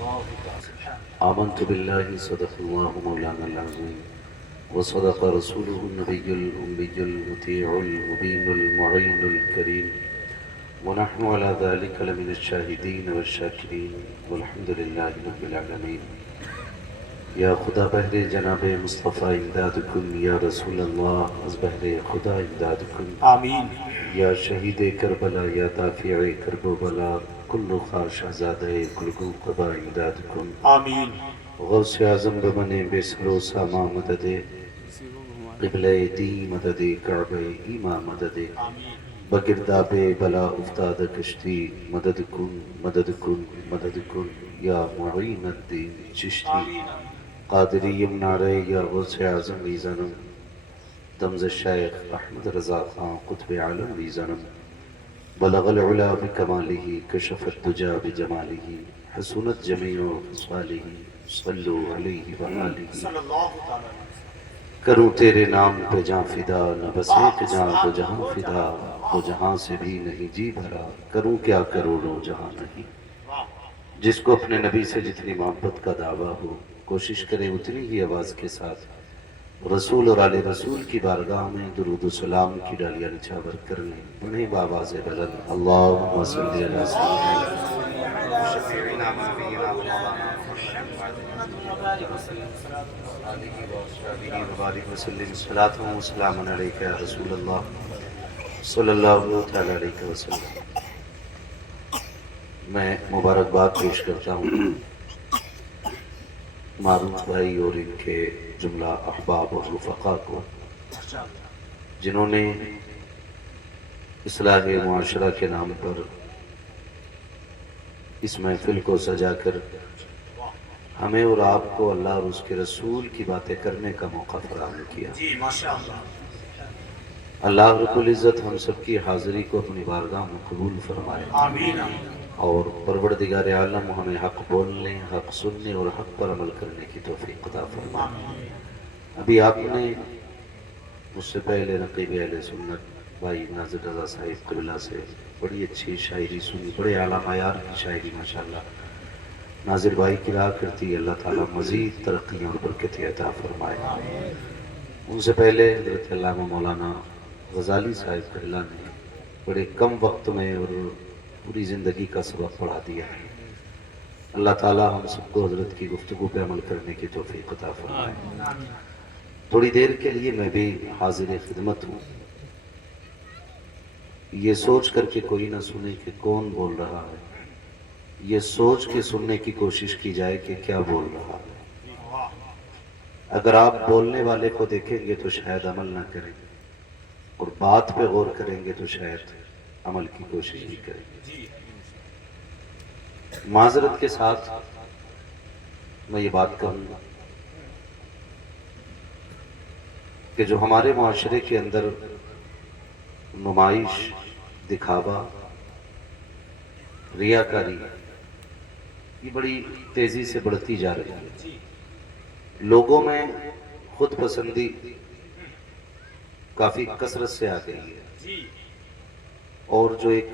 آمنت بالله صدق الله مولانا العظيم وصدق رسوله النبي الأمي المطيع المبين المعين الكريم ونحن على ذلك لمن الشاهدين والشاكرين والحمد لله رب العالمين. یا خدا بہر جناب مصطفیٰ امداد کن، یا رسول اللہ از بہر خدا امداد کن. آمین. یا شہید کربلا، یا دافع کرب و بلا، کل خاش آزادہ کلگو قبا امداد کن. آمین. غوث اعظم بمن بے سلو ساما مدد، قبلہ دی مدد، کعبہ ایما مدد، بگرداب بلا افتاد کشتی مدد کن مدد کن مدد کن. یا معین الدین چشتی قادری نعرہ یا غوث اعظم ریزنم، دمز الشیخ احمد رضا خان قطب عالم ریزنم، بلغ العلا بکمالہ کشف الدجا بجمالہ حسنت جمیع خصالہ صلو علیہ وآلہ. صلی اللہ تعالیٰ علیہ کروں تیرے نام پہ جاں فدا، نہ بس ایک جاں دو جہاں فدا، دو جہاں سے بھی نہیں جی بھرا، کروں کیا کروڑوں جہاں نہیں. جس کو اپنے نبی سے جتنی محبت کا دعویٰ ہو، کوشش کرے اتنی ہی آواز کے ساتھ رسول اور آل رسول کی بارگاہ میں درود و سلام کی ڈالیاں نچھاور کر لیں. انہیں بآواز بلند اللہم صلی علی سیدنا شفیعنا نبینا مولانا آلہ وصحبہ وبارک وسلم. صلاۃ و سلام علیک یا رسول اللہ صلی اللہ تعالی علیہ وسلم. میں مبارکباد پیش کرتا ہوں معروف بھائی اور ان کے جملہ احباب اور رفقا کو، جنہوں نے اصلاح معاشرہ کے نام پر اس محفل کو سجا کر ہمیں اور آپ کو اللہ اور اس کے رسول کی باتیں کرنے کا موقع فراہم کیا. جی ماشاءاللہ. اللہ رب العزت ہم سب کی حاضری کو اپنی بارگاہ میں قبول فرمائے. آمین. اور پروردگار عالم ہمیں حق بولنے، حق سننے اور حق پر عمل کرنے کی توفیق عطا فرمائے. ابھی آپ نے مجھ سے پہلے نقیب اہل سنت بھائی ناظر رضا صاحب قبلہ سے بڑی اچھی شاعری سنی، بڑے اعلیٰ معیار کی شاعری ماشاءاللہ. ناظر بھائی کی راہ کرتی اللہ تعالیٰ مزید ترقیاں اور برکتیں عطا فرمائے. ان سے پہلے حضرت علامہ مولانا غزالی صاحب قبلہ نے بڑے کم وقت میں اور پوری زندگی کا سبق پڑھا دیا ہے. اللہ تعالیٰ ہم سب کو حضرت کی گفتگو پہ عمل کرنے کی توفیق عطا فرمائے. تھوڑی دیر کے لیے میں بھی حاضر خدمت ہوں، یہ سوچ کر کے کوئی نہ سنے کہ کون بول رہا ہے، یہ سوچ کے سننے کی کوشش کی جائے کہ کیا بول رہا ہے. اگر آپ بولنے والے کو دیکھیں گے تو شاید عمل نہ کریں، اور بات پہ غور کریں گے تو شاید عمل کی کوشش نہیں کریں گے. معذرت کے ساتھ میں یہ بات کہوں گا کہ جو ہمارے معاشرے کے اندر نمائش، دکھاوا، ریاکاری یہ بڑی تیزی سے بڑھتی جا رہی ہے. لوگوں میں خود پسندی کافی کثرت سے آ گئی ہے، اور جو ایک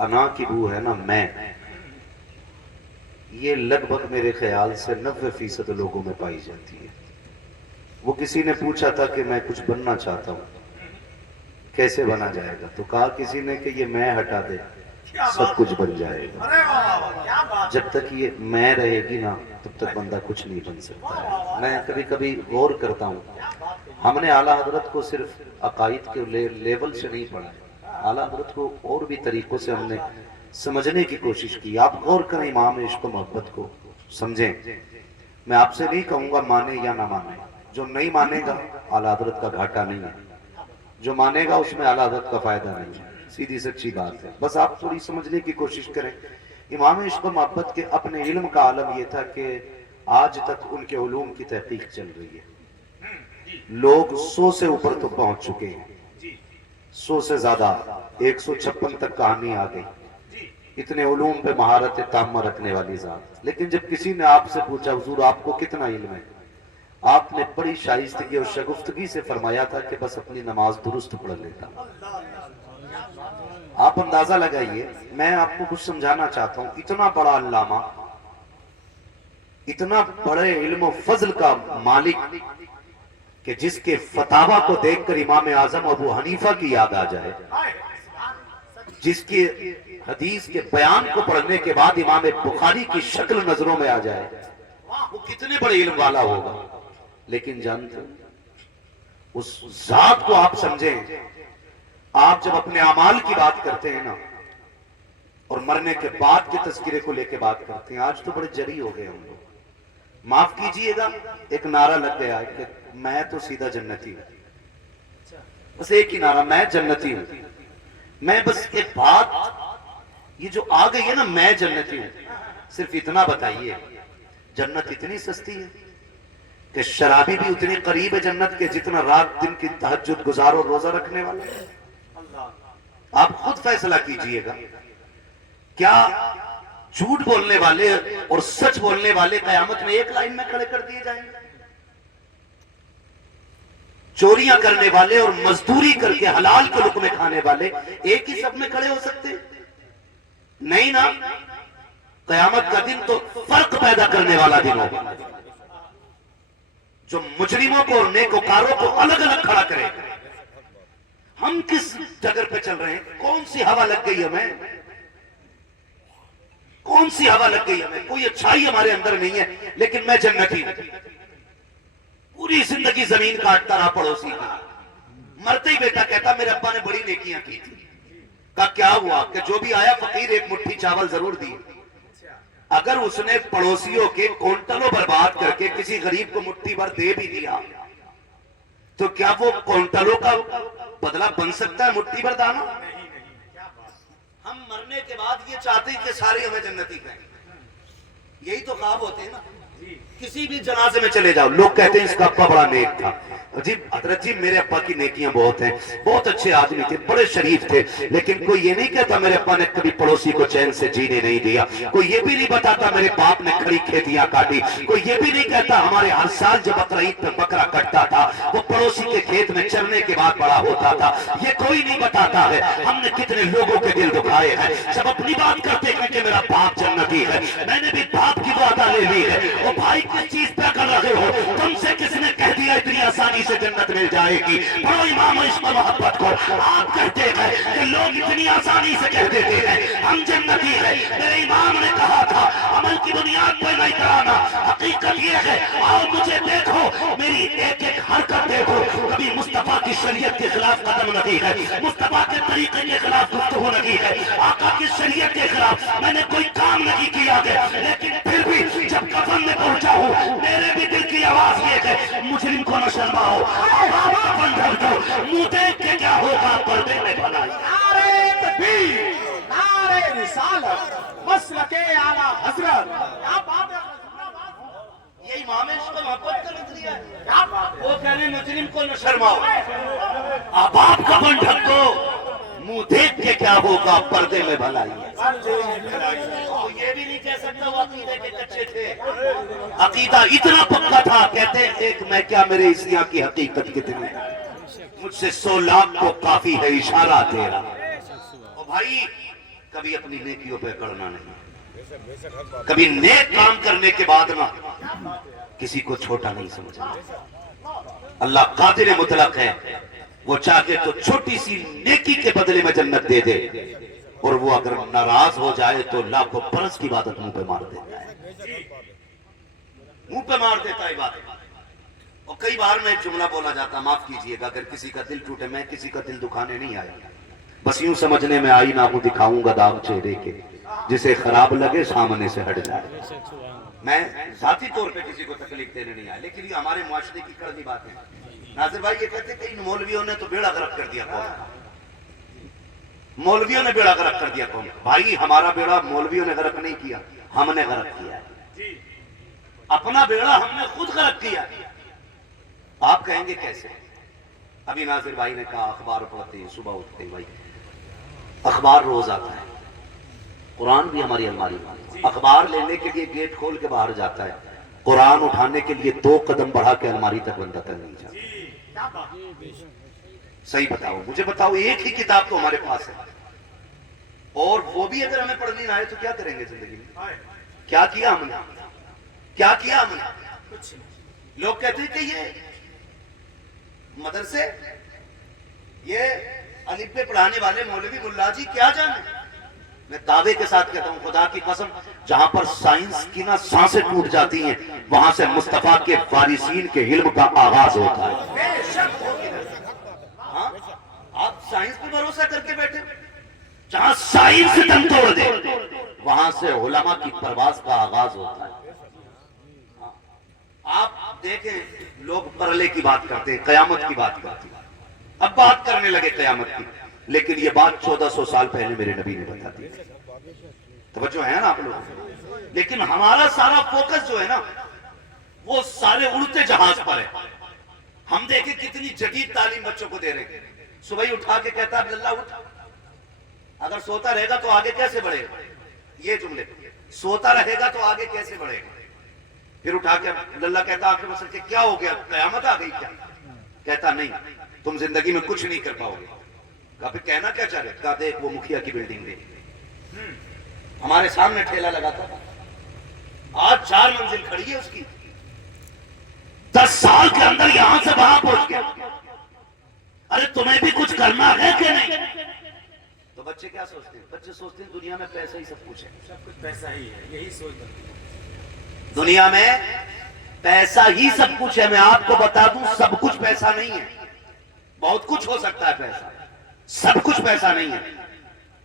انا کی بو ہے نا، میں، یہ لگ بھگ میرے خیال سے 90% لوگوں میں پائی جاتی ہے. وہ کسی نے پوچھا تھا کہ میں کچھ بننا چاہتا ہوں، کیسے بنا جائے گا؟ تو کہا کسی نے کہ یہ میں ہٹا دے سب کچھ بن جائے گا. جب تک یہ میں رہے گی نا تب تک بندہ کچھ نہیں بن سکتا ہے. میں کبھی کبھی غور کرتا ہوں، ہم نے اعلیٰ حضرت کو صرف عقائد کے لیول سے نہیں پڑھا، اعلیٰ حضرت کو اور بھی طریقوں سے ہم نے سمجھنے کی کوشش کی. آپ غور کریں امام عشق و محبت کو، سمجھیں. میں آپ سے نہیں کہوں گا مانے یا نہ مانے، جو نہیں مانے گا اعلیٰ حضرت کا گھاٹا نہیں ہے، جو مانے گا اس میں اعلیٰ حضرت کا فائدہ نہیں ہے. سیدھی سچی بات ہے. بس آپ تھوڑی سمجھنے کی کوشش کریں. امام عشق و محبت کے اپنے علم کا عالم یہ تھا کہ آج تک ان کے علوم کی تحقیق چل رہی ہے. لوگ 100 سے اوپر تو پہنچ چکے ہیں، 100 سے زیادہ، 156 تک کہانی آ گئی. اتنے علوم پہ مہارت تامہ رکھنے والی ذات. لیکن جب کسی نے آپ سے پوچھا حضور آپ کو کتنا علم ہے، آپ نے بڑی شائستگی اور شگفتگی سے فرمایا تھا کہ بس اپنی نماز درست پڑھ لیتا. آپ اندازہ لگائیے، میں آپ کو کچھ سمجھانا چاہتا ہوں. اتنا بڑا علامہ اتنا بڑے علم و فضل کا مالک کہ جس کے فتاوا کو دیکھ کر امام اعظم ابو حنیفہ کی یاد آ جائے، جس کے حدیث کے بیان کو پڑھنے کے بعد امام بخاری کی شکل نظروں میں آ جائے، وہ کتنے بڑے علم والا ہوگا۔ لیکن جانتے اس ذات کو آپ سمجھیں، آپ جب اپنے اعمال کی بات کرتے ہیں نا اور مرنے کے بعد کے تذکرے کو لے کے بات کرتے ہیں، آج تو بڑے جری ہو گئے ہم لوگ، معاف کیجئے گا، ایک نعرہ لگ گیا کہ میں تو سیدھا جنتی ہوں، بس ایک ہی نعرہ، میں جنتی ہوں، میں بس ایک بات یہ جو آ گئی ہے نا، میں جنتی ہوں، صرف اتنا بتائیے جنت اتنی سستی ہے کہ شرابی بھی اتنی قریب ہے جنت کے جتنا رات دن کی تہجد گزار اور روزہ رکھنے والا۔ آپ خود فیصلہ کیجئے گا، کیا جھوٹ بولنے والے اور سچ بولنے والے قیامت میں ایک لائن میں کھڑے کر دیے جائیں گے؟ چوریاں کرنے والے اور مزدوری کر کے حلال کے لقمے کھانے والے ایک ہی سب میں کھڑے ہو سکتے؟ نہیں نا، قیامت کا دن تو فرق پیدا کرنے والا دن ہوگا، جو مجرموں کو اور نیکوکاروں کو الگ الگ کھڑا کرے۔ ہم کس جگہ پہ چل رہے ہیں؟ کون سی ہوا لگ گئی ہمیں؟ کون سی ہوا لگ گئی ہمیں؟ کوئی اچھائی ہمارے اندر نہیں ہے، لیکن میں جنتی ہوں۔ پوری زندگی زمین کاٹتا رہا پڑوسی کا، مرتے ہی بیٹا کہتا میرے ابا نے بڑی نیکیاں کی تھی۔ کہا کیا ہوا؟ کہ جو بھی آیا فقیر ایک مٹھی چاول ضرور دی۔ اگر اس نے پڑوسیوں کے کونٹلوں برباد کر کے کسی غریب کو مٹھی بھر دے بھی دیا تو کیا وہ کونٹلوں کا بدلہ بن سکتا ہے مٹھی بھر دانا؟ ہم مرنے کے بعد یہ چاہتے ہیں کہ سارے ہمیں جنتی کہیں، یہی تو خواب ہوتے ہیں نا۔ کسی بھی جنازے میں چلے جاؤ، لوگ کہتے ہیں اس کا ابا بڑا نیک تھا۔ جی حضرت جی میرے ابا کی نیکیاں بہت ہیں، بہت اچھے آدمی تھے، بڑے شریف تھے، لیکن کوئی یہ نہیں کہتا میرے ابا نے کبھی پڑوسی کو چین سے جینے نہیں دیا، کوئی یہ بھی نہیں بتاتا میرے باپ نے کھڑی کھیتیاں کاٹی، کوئی یہ بھی نہیں کہتا ہمارے ہر سال جب بقرعید پہ بکرا کٹتا تھا وہ پڑوسی کے کھیت میں چرنے کے بعد بڑا ہوتا تھا، یہ کوئی نہیں بتاتا ہے۔ ہم نے کتنے لوگوں کے دل دکھائے ہیں، جب اپنی بات کرتے ہیں کہ میرا باپ جنتی ہے، میں نے بھی باپ کی وعدہ لے لی ہے۔ وہ بھائی کس چیز پہ کر رہے ہو؟ تم سے کس نے کہہ دیا اتنی آسانی سے جنت مل جائے گی؟ پڑھو امام عشق و محبت کو۔ آپ کہتے ہیں کہ لوگ اتنی آسانی سے کہہ دیتے ہیں ہم جنتی ہیں، میرے امام نے کہا تھا عمل کی بنیاد پہ نہیں کرانا، حقیقت یہ ہے آؤ مجھے دیکھو، میری ایک ایک حرکت دیکھو، کبھی مصطفیٰ کی شریعت کے خلاف قدم نہیں ہے، مصطفیٰ کے طریقے کے خلاف گفتگو نہیں ہے، آقا کی شریعت کے خلاف میں نے کوئی کام نہیں کیا ہے، لیکن پھر بھی جب کفن میں پہنچا ہوں میرے بھی دل کی آواز یہ ہے مجرم کو نہ شرماؤ، کفن ڈھک دو، منہ دیکھ کے کیا ہوگا پردے میں بھلائی۔ نعرہ تکبیر، نعرہ رسالت، مسلک اعلیٰ حضرت، کیا بات ہے؟ یہ امام عشق و محبت کا نظریہ ہے۔ کیا بات ہے؟ وہ کہنے مجرم کو نہ شرماؤ، اب آپ کفن ڈھک دو، منہ دیکھ کے کیا ہوگا پردے میں بھلائی۔ وہ یہ بھی نہیں کہہ سکتا وہ عقیدے کے کچے تھے، عقیدہ اتنا پکا تھا، کہتے ہیں ایک میں کیا میرے اس یہاں کی حقیقت کتنی ہے، مجھ سے 100 لاکھ کو کافی ہے اشارہ تیرا۔ اور بھائی کبھی اپنی نیکیوں پہ کرنا نہیں، کبھی نیک کام کرنے کے بعد نہ کسی کو چھوٹا نہیں سمجھنا۔ اللہ قادر مطلق ہے، وہ چاہے تو چھوٹی سی نیکی کے بدلے میں جنت دے دے، اور وہ اگر ناراض ہو جائے تو لاکھوں برس کی عبادت منہ پہ مار دیتا ہے، منہ پہ مار دیتا ہے عبادت۔ اور کئی بار میں جملہ بولا جاتا، معاف کیجئے گا اگر کسی کا دل ٹوٹے، میں کسی کا دل دکھانے نہیں آیا، بس یوں سمجھنے میں آئی نہ ہوں دکھاؤں گا داغ چہرے کے، جسے خراب لگے سامنے سے ہٹ جائے۔ میں ذاتی طور پہ کسی کو تکلیف دینے نہیں آیا، لیکن یہ ہمارے معاشرے کی کڑوی بات ہے۔ ناظر بھائی یہ کہتے ہیں کہ ان مولویوں نے تو بیڑا غرق کر دیا قوم، مولویوں نے بیڑا غرق کر دیا قوم۔ بھائی ہمارا بیڑا مولویوں نے غرق نہیں کیا، ہم نے غرق کیا ہے، اپنا بیڑا ہم نے خود غرق کیا۔ آپ کہیں گے کیسے؟ ابھی ناظر بھائی نے کہا اخبار پڑھتے ہیں، صبح اٹھتے ہیں، بھائی اخبار روز آتا ہے، قرآن بھی ہماری الماری میں، اخبار لینے کے لیے گیٹ کھول کے باہر جاتا ہے، قرآن اٹھانے کے لیے 2 قدم بڑھا کے الماری تک بندہ تک نہیں جاتا۔ صحیح بتاؤ مجھے، بتاؤ ایک ہی کتاب تو ہمارے پاس ہے، اور وہ بھی اگر ہمیں پڑھنی نہ آئے تو کیا کریں گے زندگی میں؟ کیا کیا ہم نے؟ کیا کیا ہم نے؟ کچھ نہیں. لوگ کہتے ہیں کہ یہ مدرسے، یہ الف پہ پڑھانے والے مولوی ملا جی کیا جانے. میں دعوے کے ساتھ کہتا ہوں خدا کی قسم، جہاں پر سائنس کی نہ سانسیں ٹوٹ جاتی ہیں وہاں سے مصطفیٰ کے وارثین کے علم کا آغاز ہوتا ہے. بے شک ہاں آپ سائنس پہ بھروسہ کر کے بیٹھے، جہاں سائنس دم توڑ دے وہاں سے علماء کی پرواز کا آغاز ہوتا ہے. آپ دیکھیں لوگ پرلے کی بات کرتے ہیں، قیامت کی بات کرتے ہیں، اب بات کرنے لگے قیامت کی، لیکن یہ بات 1400 سال پہلے میرے نبی نے بتا دی. توجہ ہے نا آپ لوگ؟ لیکن ہمارا سارا فوکس جو ہے نا وہ سارے اڑتے جہاز پر ہے. ہم دیکھیں کتنی جدید تعلیم بچوں کو دے رہے ہیں. صبح ہی اٹھا کے کہتا ہے اللہ اٹھ، اگر سوتا رہے گا تو آگے کیسے بڑھے گا؟ یہ جملے، سوتا رہے گا تو آگے کیسے بڑھے گا؟ پھر اٹھا کے اللہ کہتا آخر مسئلہ کہ کیا ہو گیا، قیامت آ گئی کیا؟ کہتا نہیں، تم زندگی میں کچھ نہیں کر پاؤ گے. کہا پھر کہنا کیا چاہ رہے؟ کہا دیکھ وہ مکھیا کی بلڈنگ دیکھ، ہمارے سامنے ٹھیلا لگاتا تھا، آج 4 منزل کھڑی ہے اس کی، 10 سال کے اندر یہاں سے وہاں پہنچ گیا. ارے تمہیں بھی کچھ کرنا ہے کہ نہیں؟ تو بچے کیا سوچتے ہیں؟ بچے سوچتے ہیں دنیا میں پیسہ ہی سب کچھ ہے. سب کچھ پیسہ ہی ہے، یہی سوچ دنیا میں پیسہ ہی سب کچھ ہے. میں آپ کو بتا دوں سب کچھ پیسہ نہیں ہے. بہت کچھ ہو سکتا ہے پیسہ، سب کچھ پیسہ نہیں ہے،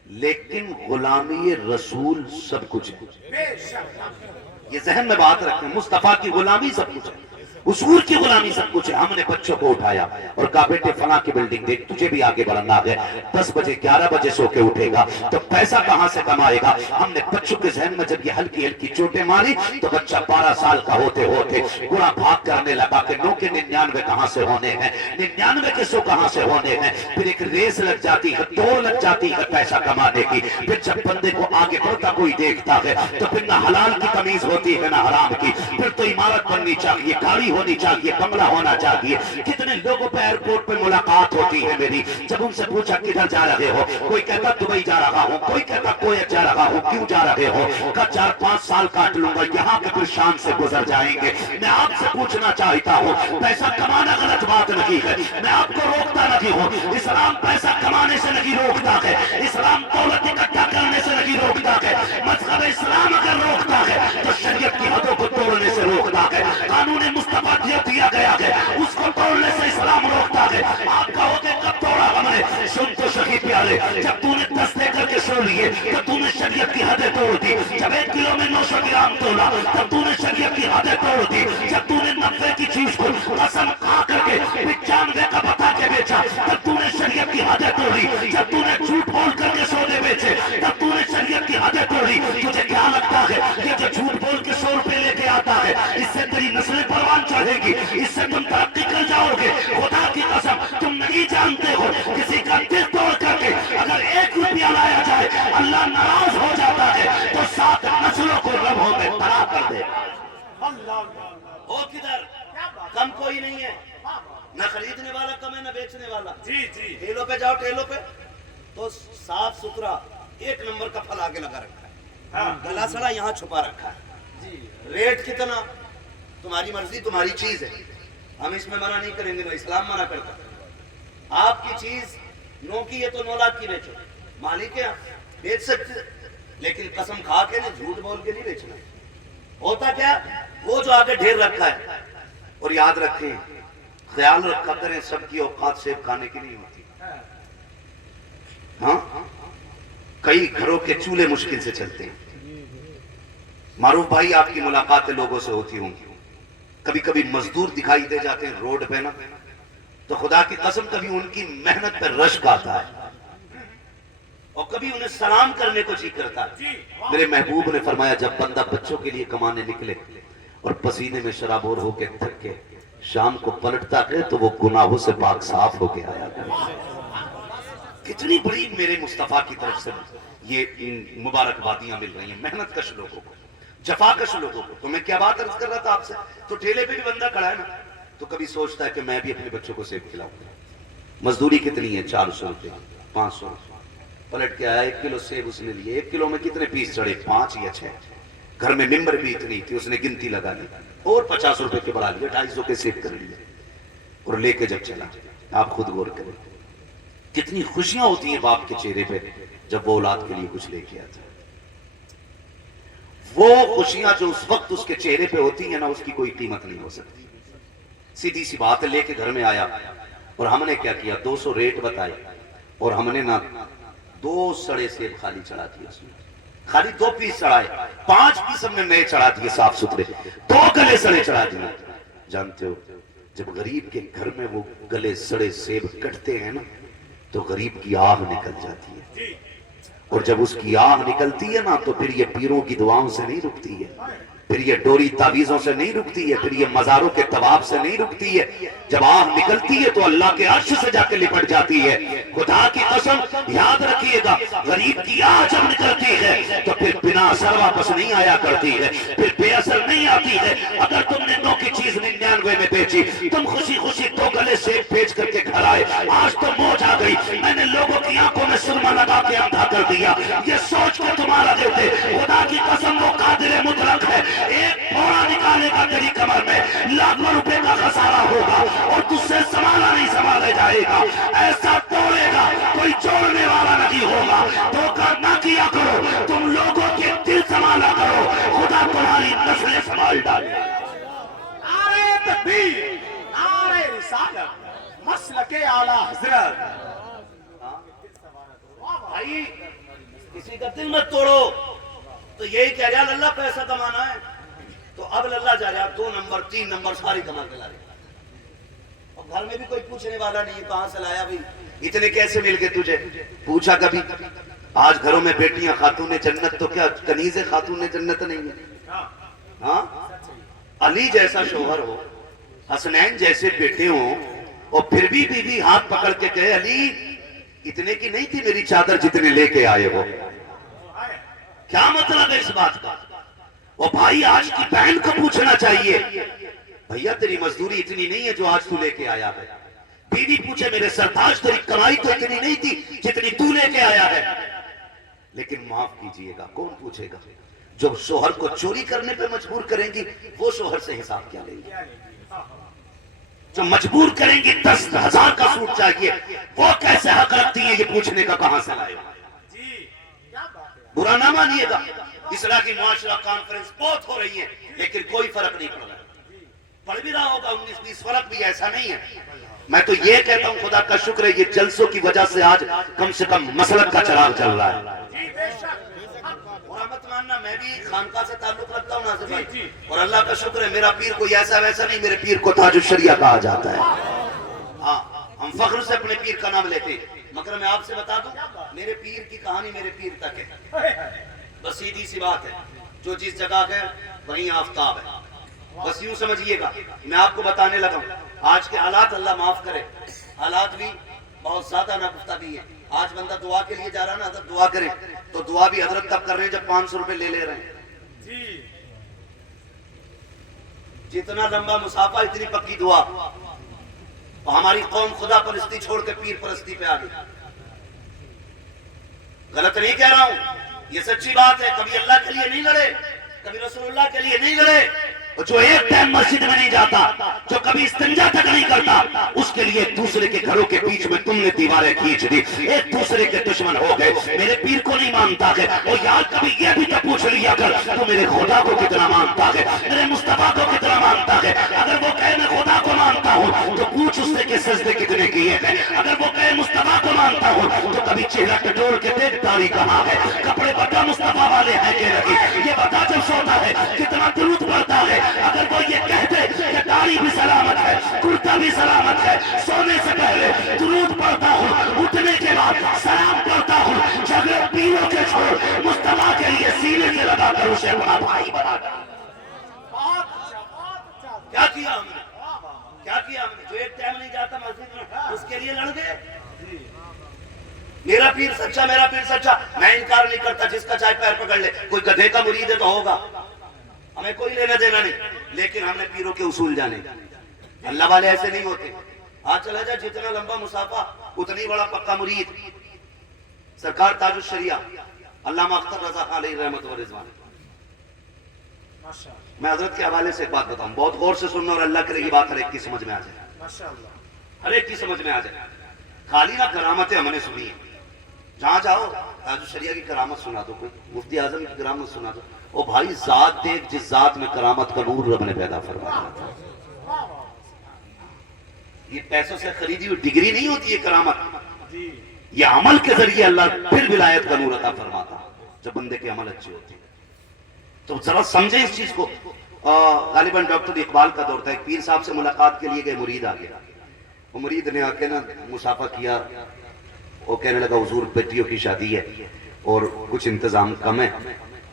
لیکن غلامی رسول سب کچھ ہے. بے شک یہ ذہن میں بات رکھیں، مصطفیٰ کی غلامی سب کچھ ہے، حضور کی غلامی سب کچھ ہے. ہم نے بچوں کو اٹھایا اور کہا بیٹے فلاں کی بلڈنگ دیکھ، تجھے بھی آگے بڑھنا ہے، 10 بجے 11 بجے سو کے اٹھے گا تو پیسہ کہاں سے کمائے گا؟ ہم نے بچوں کے ذہن میں جب یہ ہلکی ہلکی چوٹیں ماری تو بچہ 12 سال کا ہوتے ہوتے گڑا بھاگ کرنے لگا کہ 9 کے 99 کہاں سے ہونے ہیں، 99 کے 100 کہاں سے ہونے ہیں. پھر ایک ریس لگ جاتی ہے، دوڑ لگ جاتی ہے پیسہ کمانے کی. پھر جب بندے کو آگے بڑھتا کوئی دیکھتا ہے تو پھر نہ حلال کی تمیز ہوتی ہے نہ حرام کی. پھر تو عمارت بننی چاہیے، گاڑی ہونی چاہیے، بنگلہ ہونا چاہیے. کتنے لوگوں پہ ایئرپورٹ پہ ملاقات ہوتی ہے میری، جب ان سے پوچھا کدھر جا رہے ہو، کوئی کہتا دبئی جا رہا ہوں، کوئی کہتا کویت جا رہا ہوں. کیوں جا رہے ہو؟ کہ 4-5 سال کاٹ لوں گا یہاں کے، پھر شام سے گزر جائیں گے. میں آپ سے پوچھنا چاہتا ہوں پیسہ کمانا غلط بات نہیں ہے، میں آپ کو روکتا نہیں ہوں. اسلام پیسہ کمانے سے نہیں روکتا ہے، اسلام دولت اکٹھا کرنے سے نہیں روکتا ہے. مذہب اسلام اگر روکتا ہے تو شریعت کی حدوں کو توڑنے سے روکتا ہے. قانون مصطفیٰ دیا گیا ہے اس کو توڑنے سے اسلام روکتا ہے. آپ کہو کہ کب توڑا ہم نے؟ سن تو شہید پیارے، جب تو نے 10 دے کر کے سو لیے تو تو نے شریعت کی حدیں توڑ دی. جب 1 کلو میں 900 گرام تولا تب تو نے شریعت کی حدیں توڑ دی. جب تو نے 90 کی چیز کو قسم کھا کر کے 95 کا بتا کے بیچا تب تو نے شریعت کی حدیں توڑی. جب تو نے جھوٹ بول کر کے سودے بیچے تب تو نے شریعت کی حدیں توڑی. تجھے کیا لگتا ہے یہ جو جھوٹ بول کے 100 روپے لے کے آتا ہے اس سے تیری نسل پروان چڑھے گی، اس سے تم ترقی کر جاؤ گے؟ خدا کی قسم تم نہیں جانتے ہو کسی کا دل توڑ کر کے اگر 1 روپیہ لایا جائے اللہ ناراض ہو جاتا ہے تو 7 نسلوں کو لمحوں میں تباہ کر دے. ہو کدھر؟ کم کوئی نہیں ہے، نہ خریدنے والا کم ہے نہ بیچنے والا. جی جی ٹھیلوں پہ جاؤ، ٹھیلوں پہ تو صاف ستھرا 1 نمبر کا پھل آگے لگا رکھا ہے، گلا سڑا یہاں چھپا رکھا ہے. ریٹ کتنا تمہاری مرضی، تمہاری چیز ہے، ہم اس میں منع نہیں کریں گے، اسلام منع کرتا ہے. آپ کی چیز 9 کی ہے تو 9 لاکھ کی بیچو، مالک ہے بیچ سکتے، لیکن قسم کھا کے نہیں، جھوٹ بول کے نہیں بیچنا. ہوتا کیا وہ جو آگے ڈھیر رکھا ہے. اور یاد رکھیں، خیال رکھا کریں سب کی اوقات سیب کھانے کی نہیں ہوتی. ہاں کئی گھروں کے چولہے مشکل سے چلتے ہیں. معروف بھائی آپ کی ملاقاتیں لوگوں سے ہوتی ہوں گی، کبھی کبھی مزدور دکھائی دے جاتے ہیں روڈ پہ نا، تو خدا کی قسم کبھی ان کی محنت پہ رشک آتا ہے اور کبھی انہیں سلام کرنے کو جی کرتا ہے. میرے محبوب نے فرمایا جب بندہ بچوں کے لیے کمانے نکلے اور پسینے میں شرابور ہو کے تھک کے شام کو پلٹتا ہے تو وہ گناہوں سے پاک صاف ہو کے آیا. کتنی بڑی میرے مصطفیٰ کی طرف سے یہ مبارکبادیاں مل رہی ہیں محنت کش لوگوں کو، جفا کش لوگوں کو. تو میں کیا بات عرض کر رہا تھا آپ سے، تو ٹھیلے پہ بھی بندہ کھڑا ہے نا تو کبھی سوچتا ہے کہ میں بھی اپنے بچوں کو سیب کھلاؤں. مزدوری کتنی ہے؟ 400 روپے، 500 روپے. پلٹ کے آیا 1 کلو سیب اس نے لیے. 1 کلو میں کتنے پیس چڑھے؟ 5 یا 6. گھر میں ممبر بھی اتنی تھی، اس نے گنتی لگا لی اور 50 روپے کے بڑھا لیے، 250 کے سیٹ کر لیے اور لے کے جب چلا. آپ خود غور کریں کتنی خوشیاں ہوتی ہیں باپ کے چہرے پہ جب وہ اولاد کے لیے کچھ لے کے آتا ہے. وہ خوشیاں جو اس وقت اس کے چہرے پہ ہوتی ہیں نا، اس کی کوئی قیمت نہیں ہو سکتی. سیدھی سی بات ہے، لے کے گھر میں آیا اور ہم نے کیا کیا، 200 ریٹ بتائے اور ہم نے نا 2 سڑے سیب خالی چڑھا دیے. اس میں خالی 2 پیس چڑھائے، 5 پیس ہم نے نئے چڑھا دیے صاف ستھرے، 2 گلے سڑے چڑھا دیے. جانتے ہو جب غریب کے گھر میں وہ گلے سڑے سیب کٹتے ہیں نا تو غریب کی آہ نکل جاتی ہے، اور جب اس کی آہ نکلتی ہے نا تو پھر یہ پیروں کی دعاؤں سے نہیں رکتی ہے، پھر یہ ڈوری تعویذوں سے نہیں رکتی ہے، پھر یہ مزاروں کے طواف سے نہیں رکتی ہے. جب آہ نکلتی ہے تو اللہ کے عرش سے جا کے لپٹ جاتی ہے. خدا کی قسم یاد رکھیے گا، غریب کی آہ جب نکلتی ہے تو پھر بنا اثر واپس نہیں آیا کرتی ہے، پھر بے اثر نہیں آتی ہے. اگر تم نے 2 کی چیز 99 میں بیچی، تم خوشی خوشی 2 گلے سیب بیچ کر کے گھر آئے، آج تو موج آ گئی، میں نے لوگوں کی آنکھوں میں سرما لگا کے اندھا کر دیا، یہ سوچ کے تمہارا دیتے خدا کی قسم وہ قادر مطلق ہے. ایک پھوڑا نکالے گا تیری کمر میں، لاکھوں روپے کا خسارہ ہوگا اور تجھ سے سنبھالا نہیں سنبھالے جائے گا. ایسا توڑے گا کوئی جوڑنے والا نہیں ہوگا. دھوکہ نہ کیا کرو، تم لوگوں کے دل سنبھالا کرو، خدا تمہاری نسلیں سنبھال ڈالے. نعرہ تکبیر، نعرہ رسالت، مسلک اعلی حضرت. بھائی کسی کا دل مت توڑو. تو یہی کہہ رہا اللہ پیسہ کمانا ہے تو اب اللہ جا رہا 2 نمبر 3 نمبر ساری کما کے لا رہے، اور گھر میں بھی کوئی پوچھنے والا نہیں ہے کہاں سے لایا بھی، اتنے کیسے مل گئے تجھے. پوچھا کبھی؟ آج گھروں میں بیٹیاں خاتون جنت تو کیا کنیز خاتون جنت نہیں ہے؟ ہاں، علی جیسا شوہر ہو، حسنین جیسے بیٹے ہوں، اور پھر بھی بیوی ہاتھ پکڑ کے کہے علی اتنے کی نہیں تھی میری چادر جتنے لے کے آئے ہو. کیا مطلب ہے اس بات کا؟ وہ بھائی آج کی بہن کو پوچھنا چاہیے بھیا تیری مزدوری اتنی نہیں ہے جو آج تو لے کے آیا ہے. بیوی پوچھے میرے سرتاج تیری کمائی تو اتنی نہیں تھی جتنی تو لے کے آیا ہے. لیکن معاف کیجئے گا، کون پوچھے گا؟ جو شوہر کو چوری کرنے پہ مجبور کریں گی وہ شوہر سے حساب کیا لیں گے؟ جو مجبور کریں گی 10,000 کا سوٹ چاہیے وہ کیسے حق رکھتی ہیں یہ پوچھنے کا کہاں سے لائے؟ برا نہ مانیے گا، اصلاحی معاشرہ کانفرنس بہت ہو رہی ہے لیکن کوئی فرق نہیں پڑ رہا. پڑھ بھی رہا ہوگا 19-20 فرق بھی ایسا نہیں ہے. میں تو یہ کہتا ہوں خدا کا شکر ہے یہ جلسوں کی وجہ سے آج کم سے کم مسلک کا چراغ چل رہا ہے. برا مت ماننا، میں بھی خانقاہ سے تعلق رکھتا ہوں ناصر بھائی، اور اللہ کا شکر ہے میرا پیر کوئی ایسا ویسا نہیں، میرے پیر کو تاج الشریعہ کہا جاتا ہے. ہاں ہم فخر سے اپنے پیر کا نام لیتے ہیں، مگر میں آپ سے بتا دوں میرے پیر کی کہانی میرے پیر تک ہے. بس سیدھی سی بات ہے، جو جس جگہ ہے وہیں آفتاب ہے. بس یوں سمجھیے گا. میں آپ کو بتانے لگا ہوں آج کے حالات، اللہ معاف کرے، حالات بھی بہت زیادہ ناگفتہ بھی ہیں. آج بندہ دعا کے لیے جا رہا نا، حضرت دعا کرے تو دعا بھی حضرت تب کر رہے ہیں جب 500 روپے لے رہے ہیں. جتنا لمبا مسافہ اتنی پکی دعا. ہماری قوم خدا پرستی چھوڑ کے پیر پرستی پہ آ گئی. غلط نہیں کہہ رہا ہوں، یہ سچی بات ہے. کبھی اللہ کے لیے نہیں لڑے، کبھی رسول اللہ کے لیے نہیں لڑے. جو ایک ٹائم مسجد میں نہیں جاتا، جو کبھی استنجا تک نہیں کرتا، اس کے لیے دوسرے کے گھروں کے بیچ میں تم نے دیواریں کھینچ دی، ایک دوسرے کے دشمن ہو گئے. میرے پیر کو نہیں مانتا ہے، اور یار کبھی یہ بھی تو پوچھ لیا کر تو میرے خدا کو کتنا مانتا ہے، میرے مصطفیٰ کو کتنا مانتا ہے. اگر وہ کہے میں خدا کو مانتا ہوں تو پوچھ اس سے کہ سجدے کتنے کیے ہیں. اگر وہ کہے مصطفیٰ کو مانتا ہوں تو کبھی چہرہ ٹٹول کے دیکھ داڑھی کہاں ہے، کپڑے بتا مصطفیٰ والے ہیں کہ نہیں، یہ بتا جب سوتا ہے کتنا درود پڑتا ہے. اگر وہ یہ کہتے کہ داڑھی بھی سلامت ہے، کرتا بھی سلامت ہے، سونے سے پہلے درود پڑھتا ہوں، اٹھنے کے بعد سلام پڑھتا ہوں، جھگڑے پیروں کے چھوڑ مصطفیٰ کے لیے سینے سے لگا کر اسے اپنا بھائی بنا کر. کیا کیا ہم نے؟ کیا کیا ہم نے؟ جو ایک ٹائم نہیں جاتا مسجد میں اس کے لیے لڑ گئے. میرا پیر سچا، میرا پیر سچا، میں انکار نہیں کرتا، جس کا چاہے پیر پکڑ لے. کوئی گدھے کا مرید ہے تو ہوگا، ہمیں کوئی لینا دینا نہیں، لیکن ہم نے پیروں کے اصول جانے. اللہ والے ایسے نہیں ہوتے. آج چلا جا جتنا لمبا مسافہ اتنی بڑا پکا مرید. سرکار تاج الشریعہ علامہ اختر رضا خان علیہ رحمت و رضوان میں حضرت کے حوالے سے ایک بات بتاؤں، بہت غور سے سننا، اور اللہ کرے یہ بات ہر ایک کی سمجھ میں آ جائے، ہر ایک کی سمجھ میں آ جائے۔ خالی نہ کرامتیں ہم نے سنی ہیں، جہاں جاؤ تاج الشریعہ کی کرامت سنا دو، کوئی مفتی اعظم کی کرامت سنا دو، او بھائی ذات دیکھ جس ذات میں کرامت کا نور رب نے پیدا فرمایا تھا۔ یہ پیسوں سے خریدی ہوئی ڈگری نہیں ہوتی ہے کرامت، یہ عمل کے ذریعے اللہ پھر ولایت کا نور عطا فرماتا جب بندے کے عمل اچھے ہوتے ہیں۔ تو ذرا سمجھیں اس چیز کو۔ غالباً ڈاکٹر اقبال کا دور تھا، ایک پیر صاحب سے ملاقات کے لیے گئے، مرید آ گیا، وہ مرید نے آ کے نا مصافحہ کیا، وہ کہنے لگا حضور بیٹیوں کی شادی ہے اور کچھ انتظام کم ہے،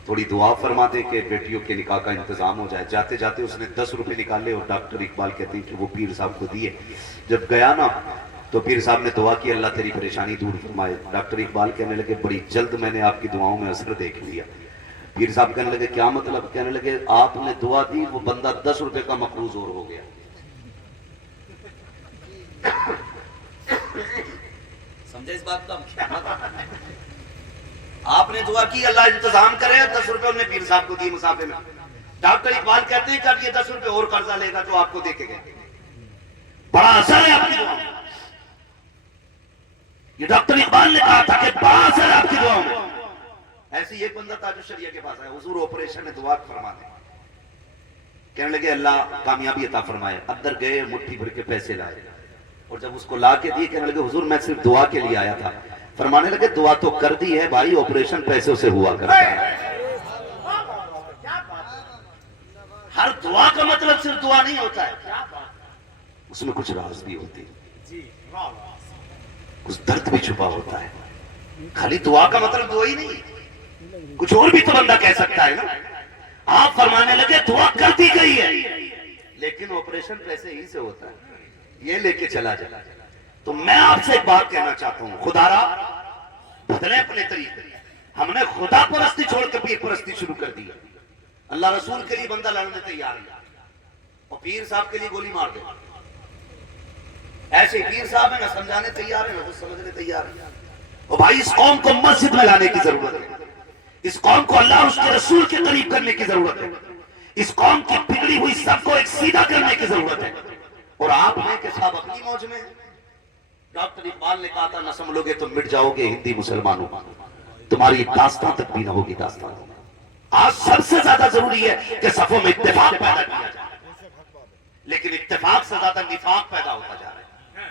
تھوڑی دعا فرما دے کہ بیٹیوں کے نکاح کا انتظام ہو جائے۔ جاتے جاتے اس نے 10 روپے نکالے اور ڈاکٹر اقبال کہتے ہیں کہ وہ پیر صاحب کو دیے۔ جب گیا نا تو پیر صاحب نے دعا کی، اللہ تیری پریشانی دور فرمائے۔ ڈاکٹر اقبال کہنے لگے بڑی جلد میں نے آپ کی دعاؤں میں اثر دیکھ لیا۔ پیر صاحب کہنے لگے کیا مطلب؟ کہنے لگے آپ نے دعا دی، وہ بندہ 10 روپے کا مقروض اور ہو گیا۔ سمجھے اس بات کا؟ آپ نے دعا کی اللہ انتظام کرے، 10 روپے انہوں نے پیر صاحب کو دیے مسافے میں۔ ڈاکٹر اقبال کہتے ہیں کہ اب یہ 10 روپے اور قرضہ لے گا جو آپ کو دے کے گئے۔ بڑا اثر ہے آپ کی دعاؤں میں، یہ ڈاکٹر اقبال نے کہا تھا کہ بڑا اثر ہے آپ کی دعاؤں میں۔ ایسے ہی ایک بندہ تاج الشریعہ کے پاس آیا، حضور آپریشن ہے، دعا فرما دیں۔ کہنے لگے اللہ کامیابی عطا فرمائے۔ اندر گئے، مٹھی بھر کے پیسے لائے اور جب اس کو لا کے دیے کہنے لگے حضور میں صرف دعا کے لیے آیا تھا۔ فرمانے لگے دعا تو کر دی ہے بھائی، آپریشن پیسوں سے ہوا کرتا ہے۔ ہر دعا کا مطلب صرف دعا نہیں ہوتا ہے، اس میں کچھ راز بھی ہوتی ہے، کچھ درد بھی چھپا ہوتا ہے۔ خالی دعا کا مطلب دعا ہی نہیں، کچھ اور بھی تو بندہ کہہ سکتا ہے نا۔ آپ فرمانے لگے دعا کر دی گئی ہے لیکن آپریشن پیسے ہی سے ہوتا ہے، یہ لے کے چلا جائے۔ تو میں آپ سے ایک بات کہنا چاہتا ہوں، خدا را بدلے اپنے طریقے۔ ہم نے خدا پرستی چھوڑ کے پیر پرستی شروع کر دی، اللہ رسول کے لیے بندہ لڑنے تیار ہے اور پیر صاحب کے لیے گولی مار دے۔ ایسے پیر صاحب ہیں، نہ سمجھانے تیار ہیں نہ کچھ سمجھنے تیار ہیں۔ اور بھائی اس قوم کو مسجد میں لانے کی ضرورت ہے، اس قوم کو اللہ اور اس کے رسول کے قریب کرنے کی ضرورت ہے، اس قوم کی بگڑی ہوئی سب کو ایک سیدھا کرنے کی ضرورت ہے۔ اور آپ ہیں کہ صاحب اپنی موج میں۔ ڈاکٹر اقبال نے کہا تھا نہ سنبھلو گے تو مٹ جاؤ گے ہندی مسلمانوں، تمہاری داستان تک بھی نہ ہوگی داستان۔ آج سب سے زیادہ ضروری ہے کہ صفوں میں اتفاق پیدا کیا جائے، لیکن اتفاق سے زیادہ نفاق پیدا ہوتا جا رہا ہے،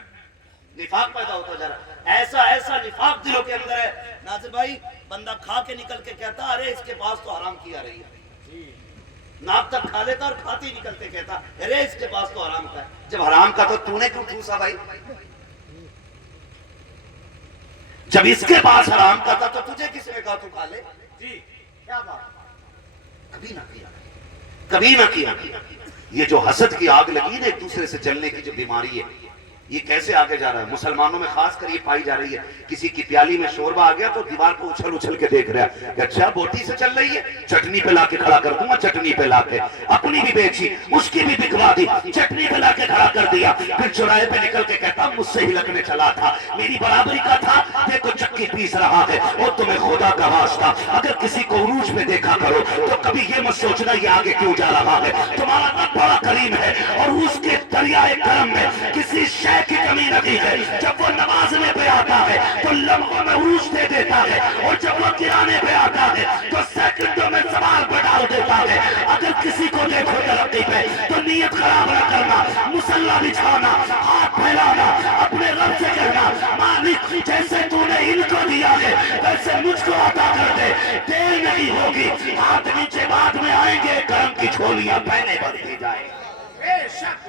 نفاق پیدا ہوتا جا رہا ہے۔ ایسا نفاق دلوں کے اندر ہے ناظر بھائی، بندہ کھا کے نکل کے کہتا ارے اس کے پاس تو حرام کی آ رہی ہے، ناک تک کھا لیتا اور کھاتے ہی نکلتے کہتا ارے اس کے پاس تو حرام کا ہے۔ جب حرام کا تو نے کیوں ٹھوسا بھائی؟ جب اس کے پاس حرام کا تھا تو تجھے کس نے کہا تو کھا لے؟ جی کیا بات؟ کبھی نہ کیا، کبھی نہ کیا۔ یہ جو حسد کی آگ لگی نا ایک دوسرے سے جلنے کی جو بیماری ہے، یہ کیسے آگے جا رہا ہے؟ مسلمانوں میں خاص کر یہ پائی جا رہی ہے۔ کسی کی پیالی میں شوربہ آ گیا تو دیوار کو اچھل اچھل کے دیکھ رہا ہے کہ اچھا بوٹی سے چل رہی ہے، چٹنی پہ لا کے کھڑا کر دوں گا، چٹنی پہ لا کے اپنی بھی بیچی، اس کی بھی بکوا دی، چٹنی پہ لا کے کھڑا کر دیا، پھر چوراہے پہ نکل کے کہتا مجھ سے ہی لگنے چلا تھا، میری برابری کا تھا، دیکھو چکی پیس رہا ہے۔ اور تمہیں خدا کا واسطہ اگر کسی کو عروج میں دیکھا کرو تو کبھی یہ مت سوچنا یہ آگے کیوں جا رہا ہے، تمہارا رب بڑا کریم ہے اور اس کے دریائے کرم میں کسی شے کی کمی نہیں ہے۔ جب وہ نوازنے پہ آتا ہے تو لمحوں میں عروج دے دیتا ہے، اور جب وہ گرانے پہ آتا ہے تو سیکنڈوں میں زوال پہ ڈال دیتا ہے۔ اگر کسی کو دیکھو ترقی پہ تو نیت خراب نہ کرنا، مصلہ بچھانا، ہاتھ پھیلانا، اپنے رب سے کہنا مالک جیسے تو نے ان کو دیا ہے ویسے مجھ کو عطا کر دے، دیر نہیں ہوگی، ہاتھ نیچے بعد میں آئیں گے، کرم کی جھولیاں پہنے بڑھتی جائیں گی۔ بے شک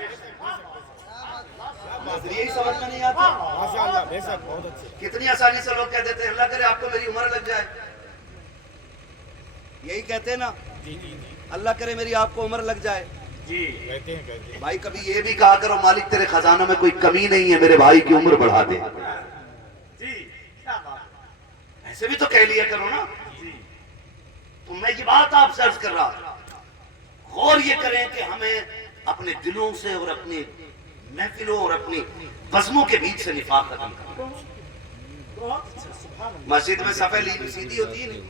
یہی سمجھ میں نہیں آتا؟ ماشاءاللہ بے شک بہت اچھے۔ کتنی آسانی سے لوگ کہہ دیتے ہیں اللہ کرے آپ کو میری عمر لگ جائے، یہی کہتے ہیں نا، اللہ کرے میری آپ کو عمر لگ جائے، جی کہتے ہیں۔ بھائی کبھی یہ بھی کہا کرو مالک تیرے خزانوں میں کوئی کمی نہیں ہے، میرے بھائی کی عمر بڑھا دے، جی کیا بات، ایسے بھی تو کہہ لیا کرو نا۔ تو میں یہ بات آپ سے عرض کر رہا ہوں، غور یہ کریں کہ ہمیں اپنے دلوں سے اور اپنی محفلوں اور اپنی بزموں کے بیچ سے نفاق ختم کرنا۔ مسجد میں صفحہ سیدھی ہوتی ہے نہیں،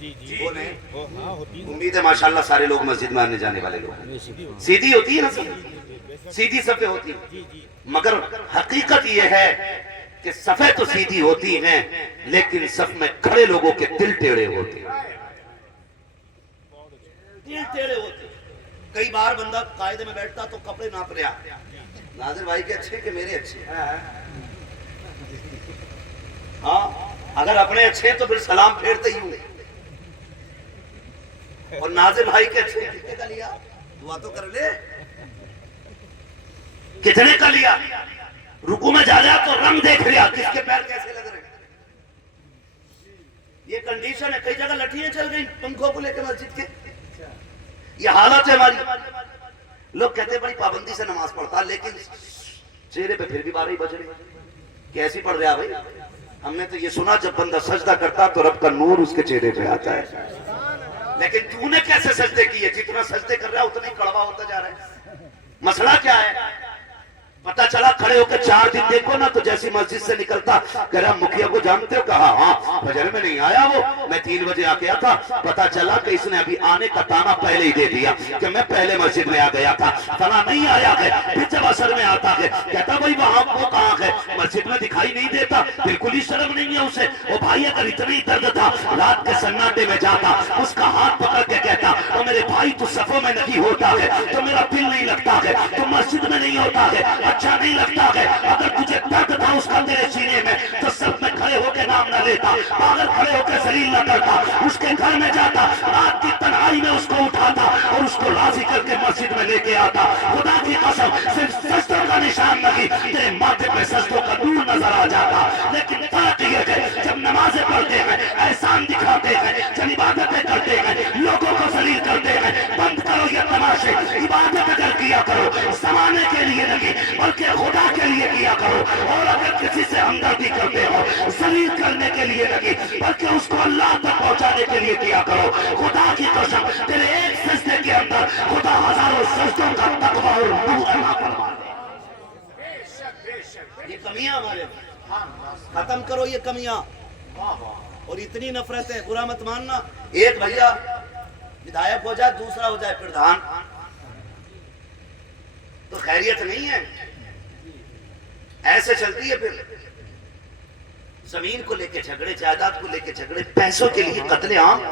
کون ہے؟ امید ہے ماشاءاللہ سارے لوگ مسجد میں آنے جانے والے لوگ ہیں. سیدھی ہوتی ہے نا صف, سیدھی صفیں ہوتی ہیں, مگر حقیقت یہ ہے کہ صفیں تو سیدھی ہوتی ہیں لیکن صف میں کھڑے لوگوں کے دل ٹیڑے ہوتے ہیں, دل ٹیڑے ہوتے ہیں. کئی بار بندہ قاعدے میں بیٹھتا تو کپڑے ناپ رہا, ناظر بھائی کے اچھے کہ میرے اچھے, ہاں اگر اپنے اچھے تو پھر سلام پھیرتے ہی ہوں, اور ناظر بھائی کے اچھے کتنے کا لیا, دعا تو کر لے, کتنے کا لیا, رکوع میں جا تو رنگ دیکھ لیا کس کے پیر کیسے لگ رہے. یہ کنڈیشن ہے, کئی جگہ لٹھیاں چل گئی پنکھوں کو لے کے مسجد کے, یہ حالت ہے ہماری. لوگ کہتے ہیں بڑی پابندی سے نماز پڑھتا لیکن چہرے پہ پھر بھی 12 بج رہے, کیسی پڑھ رہا بھائی. ہم نے تو یہ سنا جب بندہ سجدہ کرتا تو رب کا نور اس کے چہرے پہ آتا ہے, لیکن تو نے کیسے سجدے کیے, جتنا سجدے کر رہا ہے اتنا ہی کڑوا ہوتا جا رہا ہے. مسئلہ کیا ہے؟ پتا چلا کھڑے ہو کے 4 دن دیکھو نا تو جیسی مسجد سے نکلتا کہہ رہا مکھیا کو جانتے ہو, کہا ہاں فجر میں نہیں آیا وہ, میں 3 بجے آ گیا تھا. پتا چلا کہ اس نے ابھی آنے کا تانا پہلے ہی دے دیا کہ میں پہلے مسجد میں آ گیا تھا, فلاں نہیں آیا ہے. پھر جب عصر میں آتا ہے کہتا بھائی وہاں وہ کہاں ہے, مسجد میں دکھائی نہیں دیتا. بالکل ہی شرم نہیں ہے اسے. وہ بھائی اگر اتنی درد تھا رات کے سناٹے میں جاتا, اس کا ہاتھ پکڑ کے کہتا او میرے بھائی تو صفوں میں نہیں ہوتا ہے, تو میرا دل نہیں لگتا ہے, تو مسجد میں نہیں ہوتا ہے, اچھا نہیں لگتا ہے. اگر تجھے درد تھا اس کا تیرے سینے میں تو سب میں کھڑے ہو کے نام نہ لیتا, اگر کھڑے ہو کے ذلیل نہ کرتا, اس کے گھر میں جاتا, رات کی تنہائی میں اس کو اٹھاتا اور اس کو راضی کر کے مسجد میں لے کے آتا. خدا کی قسم صرف سجدوں کا نشان نہیں, تیرے ماتھے پہ سجدوں کا نور نظر آ جاتا. لیکن فرق یہ ہے جب نمازیں پڑھتے ہیں, احسان دکھاتے ہیں, جب عبادتیں کرتے ہیں, لوگوں کو ذلیل کرتے ہیں, بند کرو یہ تماشے. عبادت اگر کیا کرو زمانے کے لیے نہیں بلکہ خدا کے لیے کیا کرو, اور اگر کسی سے ہمدردی کرتے ہو ذلیل کرنے کے لیے نہیں بلکہ اس کو اللہ تک پہنچانے کے لیے کیا کرو. خدا کی قسم تیرے ایک سجدے کے اندر خدا ہزاروں سجدوں کا تقویٰ اور نور عطا فرما دے. یہ کمیاں ہمارے ختم کرو, یہ کمیاں. اور اتنی نفرت ہے, برا مت ماننا. ایک بھیا ودھایک ہو جائے, دوسرا ہو جائے پردھان, تو خیریت نہیں ہے. ایسے چلتی ہے. پھر زمین کو لے کے جھگڑے, جائیداد کو لے کے جھگڑے, پیسوں کے لیے قتل عام.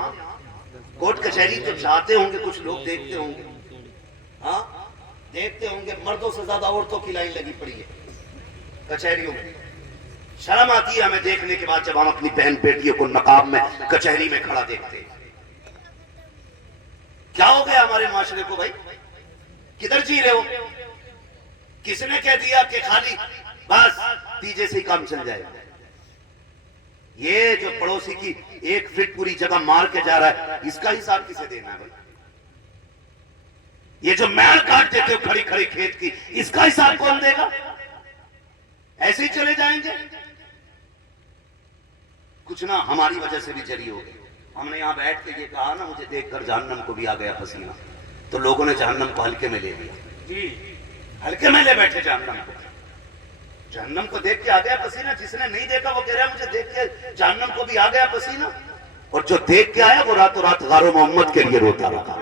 کورٹ کچہری تو جاتے ہوں گے کچھ لوگ, دیکھتے ہوں گے, ہاں دیکھتے ہوں گے مردوں سے زیادہ عورتوں کی لائن لگی پڑی ہے کچہریوں میں. شرم آتی ہے ہمیں دیکھنے کے بعد جب ہم اپنی بہن بیٹیوں کو نقاب میں کچہری میں کھڑا دیکھتے ہیں. کیا ہو گیا ہمارے معاشرے کو بھائی, کدھر جی رہے ہو؟ کس نے کہہ دیا کہ خالی بس تیجے سے ہی کام چل جائے گا. یہ جو پڑوسی کی 1 فٹ پوری جگہ مار کے جا رہا ہے, اس کا حساب کسے دینا ہے بھائی؟ یہ جو میل کاٹ دیتے ہو کھڑی کھڑی کھیت کی, اس کا حساب کون دے گا؟ ایسے ہی چلے جائیں گے. کچھ نہ ہماری وجہ سے بھی جری ہو گئی. ہم نے یہاں بیٹھ کے یہ کہا نا مجھے دیکھ کر جہنم کو بھی آ گیا پسینہ, تو لوگوں نے جہنم کو ہلکے میں لے لیا. ہلکے میں لے بیٹھے جہنم کو. جہنم کو دیکھ کے آ گیا پسینہ. جس نے نہیں دیکھا وہ کہہ رہا ہے مجھے دیکھ کے جہنم کو بھی آ گیا پسینہ, اور جو دیکھ کے آیا وہ راتوں رات غار و محمد کے لیے روتا رہا.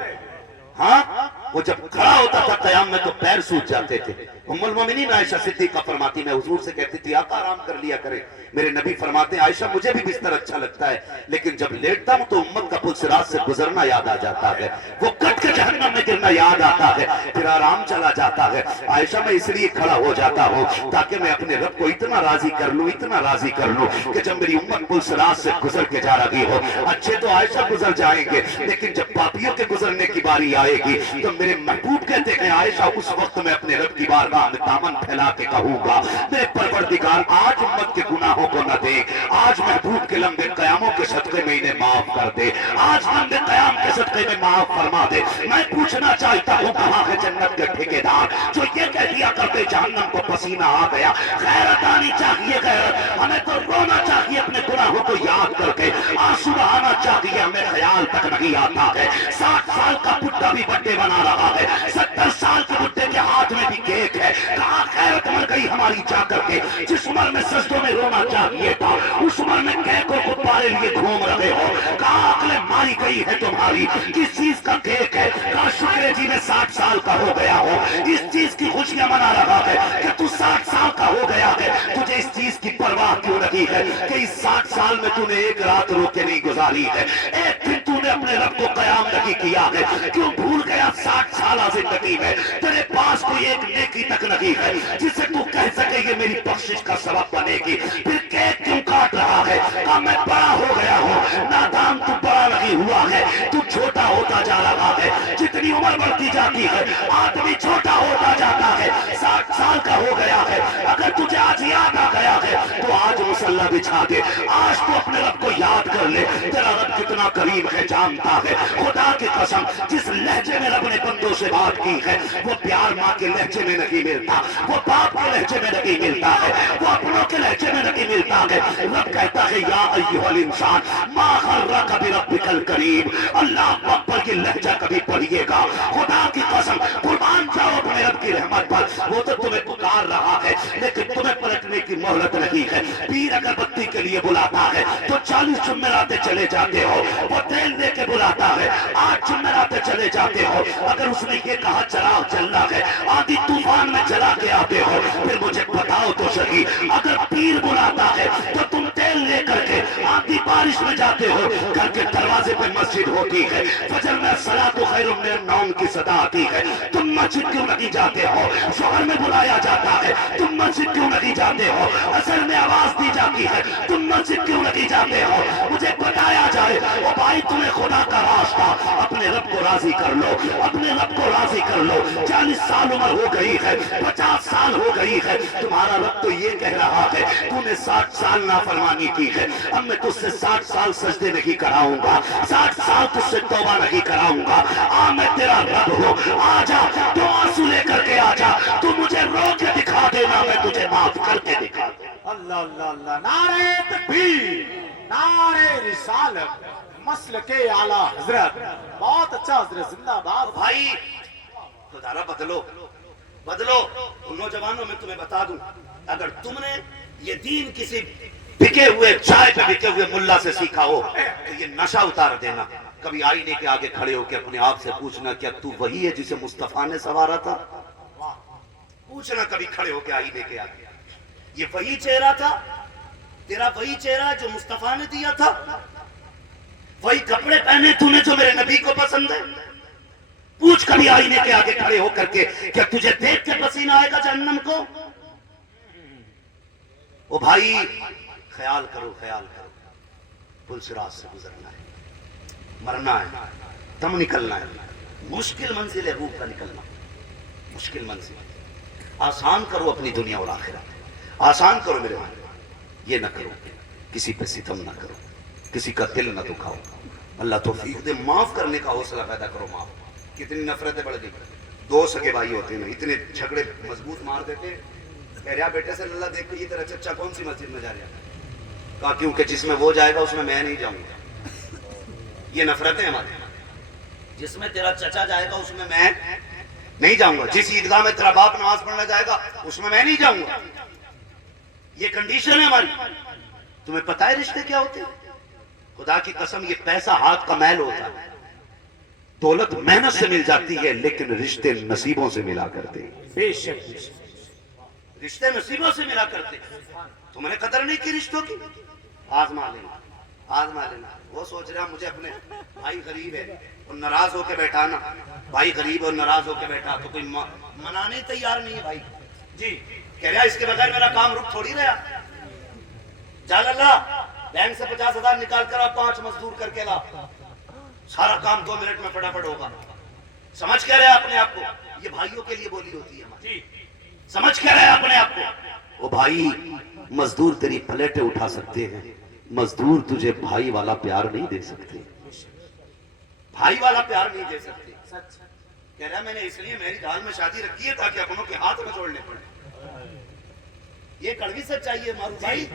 ہاں وہ جب کھڑا ہوتا تھا قیام میں تو پیر سوج جاتے تھے. ام المومنین عائشہ صدیقہ فرماتی میں حضور سے کہتی تھی آقا آرام کر لیا کرے. میرے نبی فرماتے ہیں عائشہ مجھے بھی بستر اچھا لگتا ہے, لیکن جب لیٹتا ہوں تو امت کا پل صراط سے گزرنا یاد آ جاتا ہے, وہ کٹ کے جہنم میں گرنا یاد آتا ہے, پھر آرام چلا جاتا ہے. عائشہ میں اس لیے کھڑا ہو جاتا ہوں تاکہ میں اپنے رب کو اتنا راضی کر لوں, اتنا راضی کر لوں کہ جب میری امت پل صراط سے گزر کے جا رہی ہو. اچھے تو عائشہ گزر جائیں گے, لیکن جب پاپیوں کے گزرنے کی باری آئے گی تو میرے محبوب کہتے ہیں عائشہ اس وقت میں اپنے رب کی بارگاہ میں دامن پھیلا کے کہوں گا میرے پروردگار آج امت کے گناہوں کو نہ دے, آج محبوب کے لمبے قیاموں کے صدقے میں انہیں معاف کر دے, آج لمبے قیام کے صدقے میں معاف فرما دے. میں پوچھنا چاہتا ہوں کہاں ہے جنت کے ٹھیکیدار جو یہ کہہ دیا کرتے جہنم کو پسینہ آ گیا. غیرت آنی چاہیے, غیرت. ہمیں تو رونا چاہیے اپنے گناہوں کو یاد کر کے, آنسو بہانا چاہیے, ہمیں خیال تک نہیں آتا ہے. 60 سال کا بڈھا بھی بڈے بنا رہا ہے, 70 سال کے بڈھے کے ہاتھ میں بھی کیک ہے, ہے. کہاں غیرت مر گئی ہماری جا کر کے. جس عمر میں سجدوں میں رونا چاہیے تھا اس عمر میں کیکوں کو پارے لیے گھوم رہے ہو. کہاں عقلیں ماری گئی ہے تمہاری. کس چیز کا کیک ہے. کہاں شکر جی میں 60 سال کا ہو گیا ہو, اس چیز کی خوشیاں منا رہا ہے کہ تو 60 سال کا ہو گیا ہے. تجھے اس چیز کی پرواہ کیوں نہیں ہے کہ اس 60 سال میں تو نے ایک رات رو کے نہیں گزاری ہے, ایک دن تو نے اپنے رب کو قیام نہیں کیا ہے. کیوں بھول گیا 60 سالہ زندگی میں تیرے پاس کوئی ایک نیکی تک نہیں ہے جسے تو کہہ سکے یہ میری بخشش کا سبب بنے گی. پھر کیک کیوں کاٹ رہا ہے. کہا میں بڑا ہو گیا ہوں. نادان تو بڑا نہیں ہوا ہے, تو چھوٹا ہوتا جا رہا ہے. جتنی عمر بڑھتی جاتی ہے آدمی چھوٹا ہوتا جاتا ہے. 60 سال کا ہو گیا ہے. اگر تجھے آج یاد آ گیا ہے تو آج مصلی بچھا دے. آج تو اپنے رب کو یاد کر لے. تیرا رب کتنا قریب ہے جانتا ہے. خدا کی قسم جس لہجے میں رب نے بندوں سے بات کی ہے وہ پیار ماں کے لہجے میں نہیں ملتا, وہ باپ کے لہجے میں نہیں ملتا ہے, وہ اپنوں کے لہجے میں نہیں ملتا ہے. رب کہتا ہے یا ایھا الانسان ما غرک بربک الکریم. اللہ اکبر یہ لہجہ کبھی پڑھیے گا. خدا کی قسم قربان جاؤ اپنے رب کی رحمت پر. وہ تو تمہیں پکار رہا ہے لیکن تمہیں پلٹنے کی مہلت نہیں ہے. پیر اگر بتی کے لیے بلاتا ہے تو 40 جمعراتے چلے جاتے ہو. وہ تیل دے کے بلاتا ہے 8 جمعراتے چلے جاتے ہو. اگر اس نے یہ کہا چراغ جلنا ہے آندھی طوفان میں جلا کے آتے ہو. پھر مجھے بتاؤ تو صحیح اگر پیر بلاتا ہے تو تم تیل لے کر کے آندھی بارش میں جاتے ہو. گھر کے دروازے پہ مسجد ہوتی ہے, فجر میں الصلاۃ خیر من النوم کی صدا آتی ہے, تم مسجد کیوں نہیں جاتے ہو. شوہر میں بلایا جاتا ہے تم مسجد کیوں نہیں جاتے ہو. عصر میں آواز دی جاتی ہے تم مسجد کیوں نہیں جاتے ہو. مجھے بتایا جائے او بھائی تمہیں خدا کا راستہ اپنے رب کو راضی کر لو, اپنے رب کو راضی کر لو. 40 سال عمر ہو گئی ہے, 50 سال ہو گئی ہے, تمہارا رب تو یہ کہہ رہا ہے تو نے 60 سال نافرمانی کی ہے. اب میں تجھ سے 60 سال سجدے نہیں کراؤں گا, 60 سال تجھ سے توبہ نہیں کراؤں گا. آ میں تیرا رب ہوں, آ جا تو آنسو لے کر کے آ جا. تو مجھے رو کے دکھا دینا, میں تجھے معاف کر کے دکھا دوں. اللہ اللہ اللہ. نعرہ تکبیر, نعرہ رسالت, مسلک اعلی حضرت. بہت اچھا حضرت, زندہ باد. بھائی خدا بدلو بدلو. ان نوجوانوں میں تمہیں بتا دوں اگر تم نے یہ دین کسی بکے ہوئے چائے پہ بکے ہوئے ملا سے سیکھا ہو تو یہ نشہ اتار دینا. کبھی آئینے کے آگے کھڑے ہو کے اپنے آپ سے پوچھنا کیا تو وہی ہے جسے مصطفیٰ نے سنوارا تھا. پوچھنا کبھی کھڑے ہو کے آئینے کے آگے, یہ وہی چہرہ تھا تیرا, وہی چہرہ جو مصطفیٰ نے دیا تھا, وہی کپڑے پہنے تو نے جو میرے نبی کو پسند ہے. پوچھ کبھی آئینے کے آگے کھڑے ہو کر کے کیا تجھے دیکھ کے پسینہ آئے گا جہنم کو. او بھائی خیال کرو, خیال کرو. پل صراط سے گزرنا ہے, مرنا ہے, دم نکلنا ہے. مشکل منزل ہے روح کا نکلنا, مشکل منزل. آسان کرو اپنی دنیا اور آخرت, آسان کرو میرے بھائی. یہ نہ کرو کسی پہ ستم نہ کرو, کسی کا دل نہ دکھاؤ. اللہ توفیق دے, معاف کرنے کا حوصلہ پیدا کرو. معاف, کتنی نفرتیں بڑھ گئی. 2 سگے بھائی ہوتے ہیں اتنے جھگڑے مضبوط مار دیتے. کہہ رہا بیٹے سے اللہ دیکھ کے یہ تیرا چچا کون سی مسجد میں جا رہا ہے. کہا کیونکہ جس میں وہ جائے گا اس میں میں نہیں جاؤں گا. یہ نفرتیں ہماری. جس میں تیرا چچا جائے گا اس میں میں نہیں جاؤں گا. جس عیدگاہ میں تیرا باپ نماز پڑھنے جائے گا اس میں نہیں جاؤں گا. یہ کنڈیشن ہے ہماری. تمہیں پتہ ہے رشتے کیا ہوتے ہیں؟ خدا کی قسم یہ پیسہ ہاتھ کا میل ہوتا ہے. دولت محنت سے مل جاتی ہے لیکن رشتے نصیبوں سے ملا کرتے ہیں. بے شک رشتے نصیبوں سے ملا کرتے ہیں. تم نے قدر نہیں کی رشتوں کی. آزما لینا, آزما لینا. وہ سوچ رہا مجھے اپنے بھائی غریب ہے اور ناراض ہو کے بیٹھا نا, بھائی غریب اور ناراض ہو کے بیٹھا تو کوئی منانے تیار نہیں ہے بھائی. جی کہہ رہا اس کے بغیر میرا کام رک تھوڑی رہا. جال اللہ بینک سے 50,000 نکال کر آپ 5 مزدور کر کے لا, سارا کام 2 منٹ میں فٹافٹ ہوگا. سمجھ کہہ رہے اپنے آپ کو, یہ بھائیوں کے لیے بولی ہوتی ہے ہماری. سمجھ کہہ رہے اپنے آپ کو. وہ بھائی مزدور تیری پلیٹیں اٹھا سکتے ہیں, مزدور تجھے بھائی والا پیار نہیں دے سکتے. بھائی والا پیار نہیں دے سکتے. کہہ رہا میں نے اس لیے میری دال میں شادی رکھی ہے تاکہ اپنوں کے ہاتھ میں جوڑنے پڑے. یہ کڑوی سچائی ہے مارو بھائی.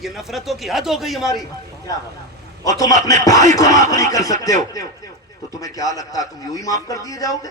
یہ نفرتوں کی حد ہو گئی ہماری. اور تم اپنے بھائی کو معاف نہیں کر سکتے ہو تو تمہیں کیا لگتا ہے تم یوں ہی معاف کر دیے جاؤ گے؟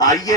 آئیے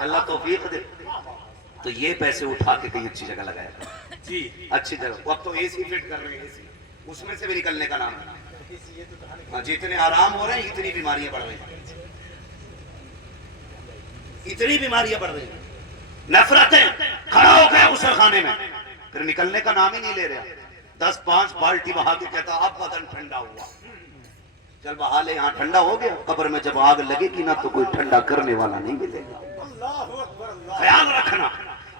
اللہ توفیق دے. تو یہ پیسے اٹھا کے کہیں اچھی جگہ لگایا جی اچھی جگہ. وہ اب تو اے سی فٹ کر رہے ہیں, اے سی اس میں سے بھی نکلنے کا نام ہے. ہاں, جتنے آرام ہو رہے ہیں اتنی بیماریاں بڑھ رہی ہیں, اتنی بیماریاں بڑھ رہی ہیں. نفرتیں کھڑا ہو گئے غسل خانے میں, پھر نکلنے کا نام ہی نہیں لے رہا. 10-5 بالٹی بہا کے کہتا اب بدن ٹھنڈا ہوا. چل بہا لے, یہاں ٹھنڈا ہو گیا, قبر میں جب آگ لگے گی نا تو کوئی ٹھنڈا کرنے والا نہیں ملے گا. خیال رکھنا,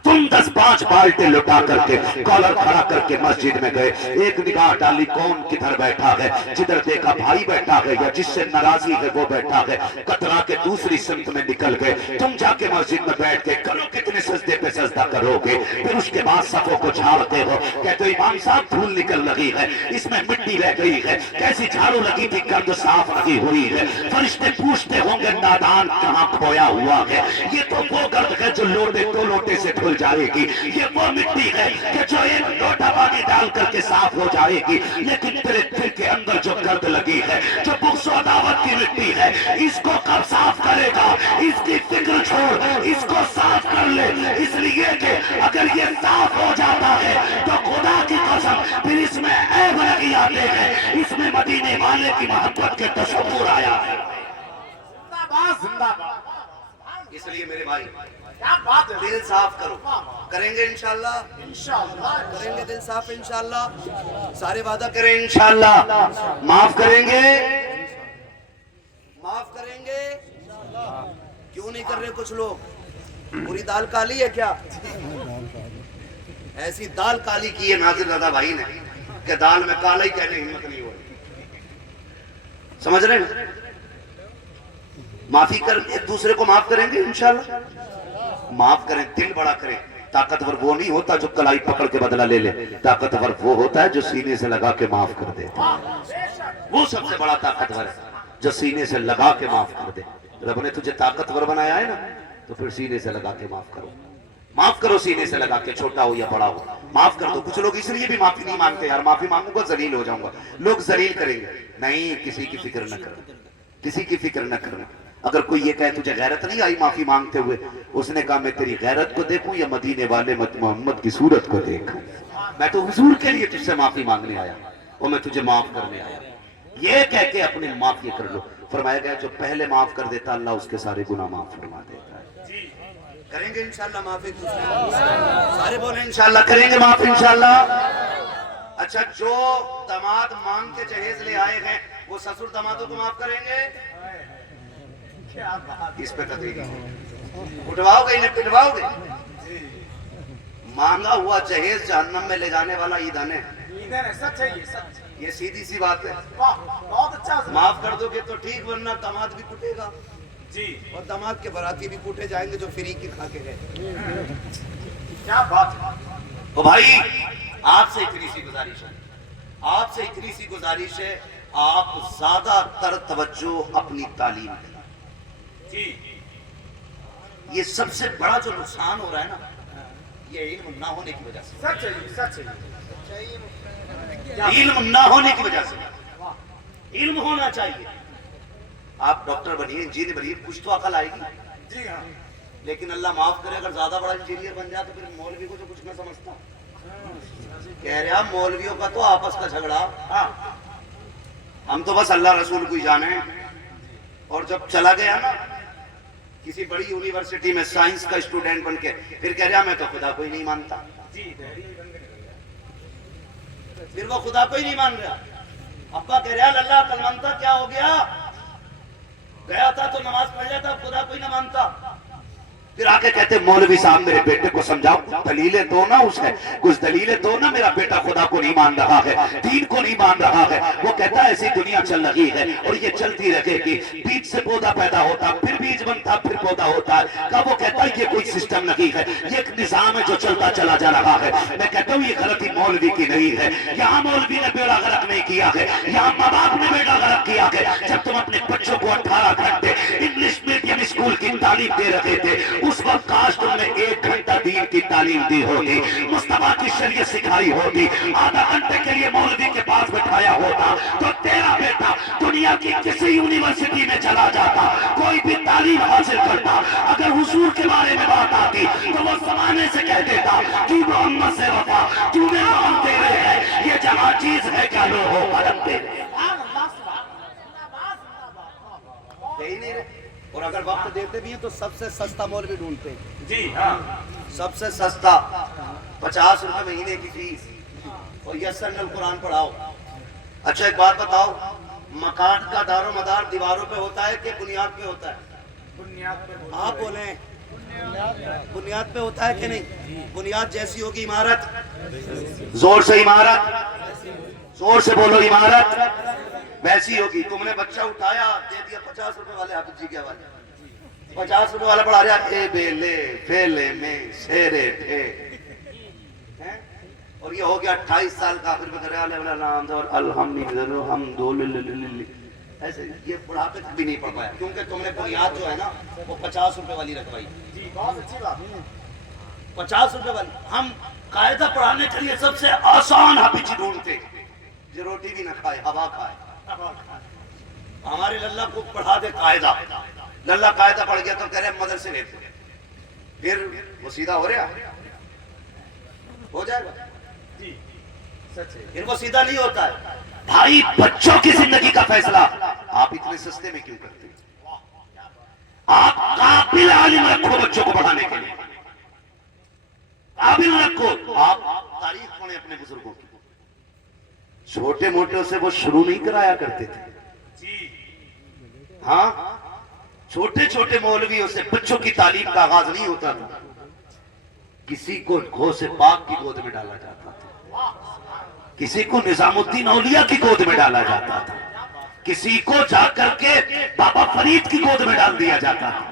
تم 10-5 بالٹے لٹا کر کے کالر کھڑا کر کے مسجد میں گئے, ایک نگاہ ڈالی کون کدھر بیٹھا ہے, جدھر دیکھا بھائی بیٹھا ہے یا جس سے ناراضی ہے وہ بیٹھا ہے, کترا کے دوسری سمت میں نکل گئے. تم جا کے مسجد میں بیٹھ کے کرو کتنے سجدے پہ سجدہ کرو گے, پھر اس کے بعد صفوں کو جھاڑتے ہو, کہتے ہو امام صاحب دھول نکل لگی ہے, اس میں مٹی رہ گئی ہے, کیسی جھاڑو لگی تھی گند صاف لگی ہوئی ہے. فرشتے پوچھتے ہوں گے نادان کہاں کھویا ہوا ہے, یہ تو وہ گرد ہے جو لوٹے تو لوٹے سے دھل جائے گی, یہ وہ مٹی ہے کہ جو ایک لوٹا پانی ڈال کر کے صاف ہو جائے گی, لیکن تیرے دل کے اندر جو گرد لگی ہے, جو بغض و عداوت کی مٹی ہے, اس کو کب صاف کرے گا؟ اس کی فکر چھوڑ, اس کو صاف کر لے, اس لیے کہ اگر یہ صاف ہو جاتا ہے تو خدا کی قسم پھر اس میں عیب نہیں آتے ہیں, اس میں مدینے والے کی محبت کے تصور آیا ہے. زندہ باد, زندہ باد. اس لیے میرے بھائی کیا بات ہے, دل صاف کرو, کریں گے انشاءاللہ, انشاءاللہ کریں گے دل صاف انشاءاللہ, سارے وعدہ کریں انشاءاللہ. معاف کریں گے, معاف کریں گے. کیوں نہیں کر رہے کچھ لوگ؟ پوری دال کالی ہے کیا؟ ایسی دال کالی کی ہے ناظر رضا بھائی نے کہ دال میں کالا ہی کہنے ہمت نہیں ہو رہی. سمجھ رہے ہیں؟ معافی کر, ایک دوسرے کو معاف کریں گے انشاءاللہ. معاف کریں, دل بڑا کریں. طاقتور وہ نہیں ہوتا جو کلائی پکڑ کے بدلہ لے لے, طاقتور وہ ہوتا ہے جو سینے سے لگا کے معاف کر دیتا ہے. وہ سب سے بڑا طاقتور ہے جو سینے سے لگا کے معاف کر دے. رب نے تجھے طاقتور بنایا ہے نا, تو پھر سینے سے لگا کے معاف کرو. معاف کرو سینے سے لگا کے, چھوٹا ہو یا بڑا ہو معاف کر دو. کچھ لوگ اس لیے بھی معافی نہیں مانگتے, یار معافی مانگوں گا ذلیل ہو جاؤں گا, لوگ ذلیل کریں گے. نہیں, کسی کی فکر نہ کرنا, کسی کی فکر نہ کرنا. اگر کوئی یہ کہے تجھے غیرت نہیں آئی معافی مانگتے ہوئے, اس نے کہا میں تیری غیرت کو دیکھوں یا مدینے والے محمد کی صورت کو دیکھوں؟ میں تو حضور کے لیے تجھ سے معافی مانگنے آیا اور میں تجھے معاف کرنے آیا. یہ کہہ کے اپنے معافی کر لو. فرمایا گیا جو پہلے معاف کر دیتا اللہ اس کے سارے گناہ معاف فرما دیتا ہے. کریں گے انشاءاللہ معاف, ایک دوسرے کو سارے بولیں انشاءاللہ کریں گے معاف انشاءاللہ. اچھا, جو داماد مانگ کے جہیز لے آئے ہیں وہ سسر دامادوں کو معاف کریں گے؟ اس پہ تقریر اٹھواؤ گے, انہیں پٹواؤ گے؟ مانگا ہوا جہیز جہنم میں لے جانے والا ایندھن ہے. یہ سیدھی سی بات ہے. بہت اچھا. معاف کر دو گے تو ٹھیک, ورنہ داماد بھی کٹے گا جی, اور داماد کے باراتی بھی کوٹے جائیں گے جو فری کی کھا کے گئے. کیا بات ہے. تو بھائی آپ سے اتنی سی گزارش ہے, آپ سے اتنی سی گزارش ہے, آپ زیادہ تر توجہ اپنی تعلیم دیں. جی, یہ سب سے بڑا جو نقصان ہو رہا ہے نا, یہ علم نہ ہونے کی وجہ سے. سچ ہے, سچ ہے. علم نہ ہونے کی وجہ سے. علم ہونا چاہیے. آپ ڈاکٹر بنیے, انجینئر بنیے, کچھ تو عقل آئے گی. جی ہاں, لیکن اللہ معاف کرے اگر زیادہ بڑا انجینئر بن جائے تو پھر مولوی کو جو کچھ نہ سمجھتا. کہہ رہے ہیں مولویوں کا تو آپس کا جھگڑا, ہم تو بس اللہ رسول کو ہی جانے. اور جب چلا گیا نا کسی بڑی یونیورسٹی میں سائنس کا اسٹوڈنٹ بن کے, پھر کہہ رہا میں تو خدا کو ہی نہیں مانتا. پھر وہ خدا کو ہی نہیں مان رہا. ابا کہہ رہا اللہ کل مانتا, کیا ہو گیا؟ گیا تھا تو نماز پڑھ لیتا, خدا کو ہی نہ مانتا. پھر آگے کہتے مولوی صاحب میرے بیٹے کو سمجھاؤ, دلیلیں دو نا, اس ہے کچھ دلیلیں دو نا, میرا بیٹا خدا کو نہیں مان رہا ہے, دین کو نہیں مان رہا ہے. وہ کہتا ہے ایسی دنیا چل رہی ہے اور یہ چلتی رہے گی, بیج سے پودا پیدا ہوتا, پھر بیج بنتا, پھر پودا ہوتا ہے. کہ وہ کہتا ہے یہ کوئی سسٹم نہیں ہے, یہ ایک نظام ہے جو چلتا چلا جا رہا ہے. میں کہتا ہوں یہ غلطی مولوی کی نہیں ہے, یہاں مولوی نے بیڑا غرق نہیں کیا ہے, یہاں ماں باپ نے بیڑا غرق کیا ہے. جب تم اپنے بچوں کو 18 گھنٹے انگلش میڈیم اسکول کی تعلیم دے رہے تھے, اس وقت کاش تم نے 1 گھنٹہ دین کی تعلیم دی ہوگی, مصطفیٰ کی شریعت سکھائی ہوگی, آدھا گھنٹے کے لیے مولوی کے پاس بٹھایا ہوتا تو تیرا بیٹا دنیا کی کسی یونیورسٹی میں چلا جاتا, کوئی بھی تعلیم حاصل کرتا. اگر حضور کے بارے پاتی تو وہ زمانے سے کہہ دیتا کہ محمد سے وفا کیوں نے نام دے رہے ہیں، یہ جہاں چیز ہے کیا لو ہو قلم دے رہے ہیں۔ یہی نہیں رہے۔ اور اگر وقت دیتے بھی ہیں تو سب سے سستا مولوی ڈھونڈتے ہیں، جی ہاں، سب سے سستا 50 روپے مہینے کی فیس اور یسر القرآن پڑھاؤ۔ اچھا ایک بات بتاؤ، مکان کا دار و مدار دیواروں پہ ہوتا ہے کہ بنیاد پہ ہوتا ہے؟ بنیاد پہ بول- آپ بولیں بنیاد پہ ہوتا ہے کہ نہیں؟ بنیاد جیسی ہوگی عمارت، زور سے عمارت، زور سے بولو عمارت ویسی ہوگی۔ تم نے بچہ اٹھایا دے دیا 50 روپے والے حافظ جی کے حوالے، 50 روپے والا پڑھا رہا اے بیلے فیلے میں شیرے تھے، اور یہ ہو گیا 28 سال کا، آخر میں کر رہا الحمدللہ، ایسے یہ بڑھاپے تک بھی نہیں پڑھ پایا کیونکہ تم نے بنیاد جو ہے نا وہ 50 روپے والی رکھوائی، جی بہت اچھی بات 50 روپے والی۔ ہم قاعدہ پڑھانے کے لیے سب سے آسان حافظ جی ڈھونڈتے جو روٹی بھی نہ کھائے ہوا کھائے۔ ہمارے للہ کو پڑھا دے قاعدہ، للہ قاعدہ پڑھ گیا تو کہہ رہے ہیں مدرسے لیتے، پھر وہ سیدھا ہو رہا ہو جائے گا، جی سچ ہے، پھر وہ سیدھا نہیں ہوتا ہے۔ بھائی بچوں کی زندگی کا فیصلہ آپ اتنے سستے میں کیوں کرتے ہیں؟ آپ قابل عالم رکھو بچوں کو پڑھانے کے لیے، قابل رکھو۔ آپ تاریخ پڑھیں اپنے بزرگوں کی، چھوٹے موٹے سے وہ شروع نہیں کرایا کرتے تھے، جی ہاں چھوٹے چھوٹے مولویوں سے بچوں کی تعلیم کا آغاز نہیں ہوتا تھا، کسی کو غوث پاک کی گود میں ڈالا جاتا تھا، کسی کو نظام الدین اولیاء کی گود میں ڈالا جاتا تھا، کسی کو جا کر کے بابا فرید کی گود میں ڈال دیا جاتا تھا۔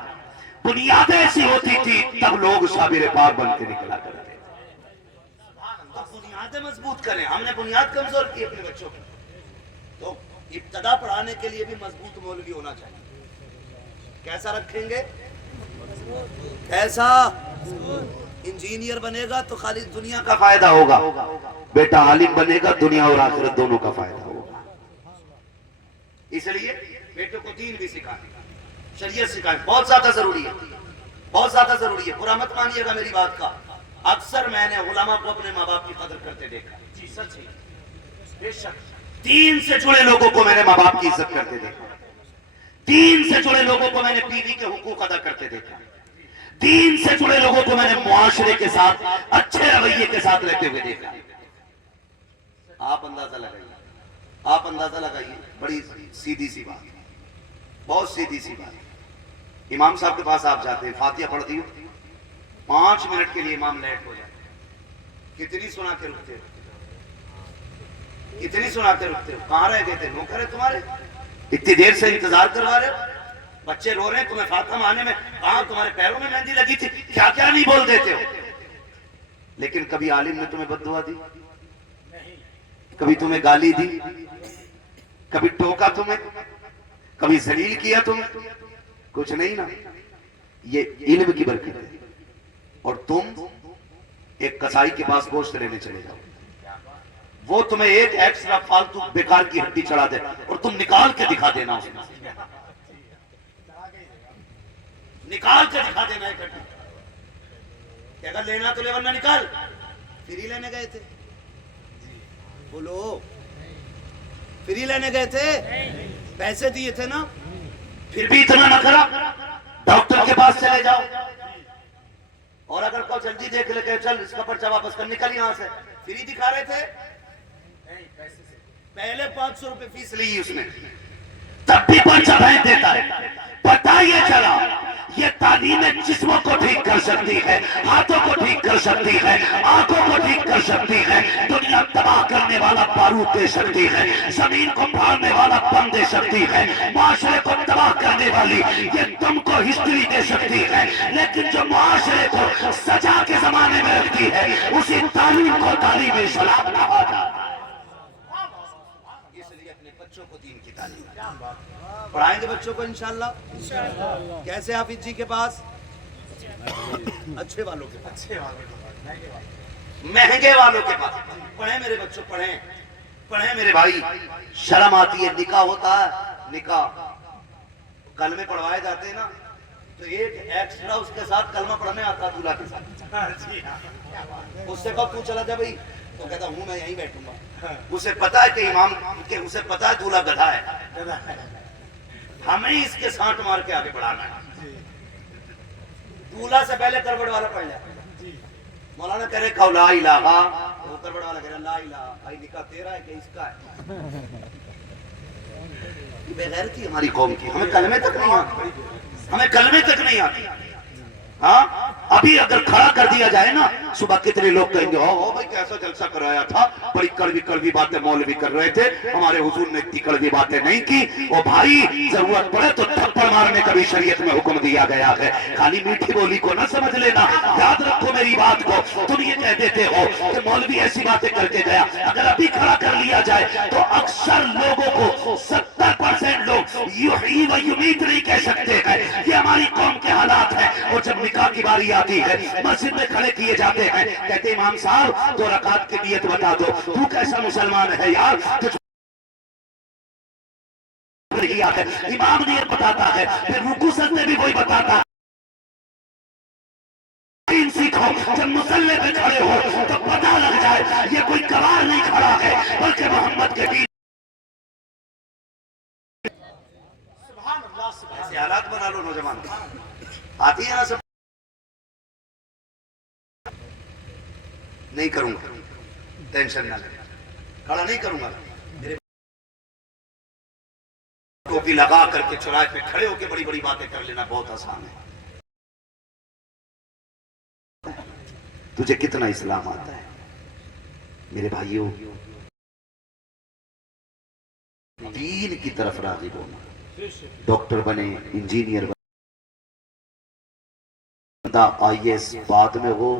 بنیاد ایسی ہوتی تھی تب لوگ صابر پاک بن کے نکلا کرتے تھے۔ تو بنیادیں مضبوط کریں، ہم نے بنیاد کمزور کی اپنے بچوں کی، تو ابتدا پڑھانے کے لیے بھی مضبوط مولوی ہونا چاہیے۔ کیسا رکھیں گے؟ کیسا؟ انجینئر بنے گا تو خالی دنیا کا فائدہ ہوگا، بیٹا عالم بنے گا دنیا اور آخرت دونوں کا فائدہ ہوگا۔ اس لیے بیٹوں کو دین بھی سکھائیں، شریعت سکھائیں، بہت زیادہ ضروری ہے، بہت زیادہ ضروری ہے۔ برا مت مانیے گا میری بات کا، اکثر میں نے علماء کو اپنے ماں باپ کی قدر کرتے دیکھا، جی سچ ہے، بے شک دین سے جڑے لوگوں کو میں نے ماں باپ کی عزت کرتے دیکھا، دین سے جڑے لوگوں کو میں نے بیوی کے حقوق ادا کرتے دیکھا، دین سے جڑے لوگوں کو میں نے معاشرے کے ساتھ اچھے رویے کے ساتھ رہتے ہوئے دیکھا۔ آپ اندازہ لگائیے، آپ اندازہ لگائیے، بڑی سیدھی سی بات، بہت سیدھی سی بات۔ امام صاحب کے پاس آپ جاتے ہیں، فاتحہ پڑھتی ہو، 5 منٹ کے لیے امام لیٹ ہو جاتے ہیں، کتنی سنا کے رکتے ہو؟ کتنی سنا کے رکتے ہو؟ کہاں رہ گئے تھے نوکر ہے تمہارے؟ اتنی دیر سے انتظار کروا رہے ہو، بچے رو رہے ہیں تمہیں فاتحہ مانے میں، کہاں تمہارے پیروں میں مہندی لگی تھی، کیا کیا نہیں بول دیتے ہو۔ لیکن کبھی عالم نے تمہیں بد دعا دی؟ کبھی تمہیں گالی دی؟ کبھی ٹوکا تمہیں؟ کبھی ذلیل کیا تمہیں؟ کچھ نہیں نا، یہ علم کی برکت ہے۔ اور تم ایک کسائی کے پاس گوشت لینے چلے جاؤ، وہ تمہیں ایک ایکسٹرا فالتو بیکار کی ہڈی چڑھا دے اور تم نکال کے دکھا دینا، اس میں نکال کے دکھا دینا ایک ہڈی، کہ اگر لینا تو لے ورنہ نکال۔ فری لینے گئے تھے؟ بولو، فری لینے گئے تھے؟ پیسے دیے تھے نا؟ پھر بھی اتنا نہ کرا، ڈاکٹر کے پاس چلے جاؤ، اور اگر کوئی جلدی دیکھ لے کہ چل اس کا پرچہ واپس کر، نکل یہاں سے۔ فری دکھا رہے تھے؟ نہیں پیسے سے پہلے 500 روپے فیس لی اس نے، تب بھی پرچہ بھیج دیتا ہے۔ پتہ یہ چلا یہ تعلیم جسموں کو ٹھیک کر سکتی ہے، ہاتھوں کو ٹھیک کر سکتی ہے، آنکھوں کو ٹھیک کر سکتی ہے، دنیا تباہ کرنے والا بارود دے سکتی ہے، زمین کو پھاڑنے والا بم دے سکتی ہے، معاشرے کو تباہ کرنے والی یہ تم کو ہسٹری دے سکتی ہے، لیکن جو معاشرے کو سجا کے زمانے میں رکھتی ہے اسی تعلیم کو تعلیم اسلام کہا جاتا ہے۔ اس لیے اپنے بچوں کو دین کی تعلیم پڑھائیں گے بچوں کو انشاءاللہ۔ کیسے حافظ جی کے پاس؟ اچھے والوں کے پاس، اچھے والے مہنگے والے مہنگے والوں کے پاس پڑھیں میرے بچوں، پڑھیں۔ پڑھیں میرے بھائی، شرم آتی ہے، نکاح ہوتا ہے، نکاح کلمے پڑھوائے جاتے ہیں نا، تو ایک ایکسٹرا اس کے ساتھ کلمہ پڑھنے آتا دولہا کے ساتھ. جی ہاں اس سے کب تو چلا جا بھائی, تو کہتا ہوں میں یہیں بیٹھوں گا. اسے پتا ہے کہ امام کہ اسے پتا ہے دولہا گدھا ہے, ہمیں اس کے سانٹ مار کے آگے بڑھانا ہے. دولہا سے پہلے کروٹ والا پڑھ لیا. مولانا کہہ رہے کہ لا الہ, وہ کروٹ والا کہہ رہے لا الہ. بھائی نکاح تیرا ہے کہ اس کا ہے؟ یہ بے غیرتی ہماری قوم کی, ہمیں کلمے تک نہیں آتی, ہمیں کلمے تک نہیں آتی. ہاں ابھی اگر کھڑا کر دیا جائے نا, صبح کتنے لوگ کہیں گے او بھائی کیسا جلسہ کرایا تھا, بڑی کڑوی کڑوی باتیں مولوی کر رہے تھے, ہمارے حضور نے اتنی کڑوی باتیں نہیں کی. او بھائی ضرورت پڑے تو تھپڑ مارنے کا بھی شریعت میں حکم دیا گیا ہے, خالی میٹھی بولی کو نہ سمجھ لینا. یاد رکھو میری بات کو, تم یہ کہہ دیتے ہو کہ مولوی ایسی باتیں کر کے گیا, اگر ابھی کھڑا کر لیا جائے تو اکثر لوگوں کو 70% لوگ یحیی و یمیت نہیں کہہ سکتے ہیں. یہ ہماری قوم کے حالات ہیں. اور جب نکاح کی باری آتی ہے, مسجد میں کھڑے کیے جاتے ہیں, کہتے امام صاحب 2 رکعت کی نیت بتا دو. تو کیسا مسلمان ہے یار, امام نیت بتاتا ہے, پھر رکوع سجدے بھی وہی بتاتا ہے. سیکھو, جب مصلی پہ کھڑے ہو تو پتہ لگ جائے یہ کوئی گوار نہیں کھڑا ہے بلکہ محمد کے دین. سبحان اللہ سبحان ایسے حالات بنا لو نوجوان, آتی ہے نا سب. نہیں کروں گا, ٹینشن نہ لے, کھڑا نہیں کروں گا. میرے ٹوپی لگا کر کے چوراہے پہ کھڑے ہو کے بڑی بڑی باتیں کر لینا بہت آسان ہے. تجھے کتنا اسلام آتا ہے میرے بھائیوں, دین کی طرف راغب ہونا. ڈاکٹر بنے, انجینئر بنے, آئی ایس بعد میں ہو,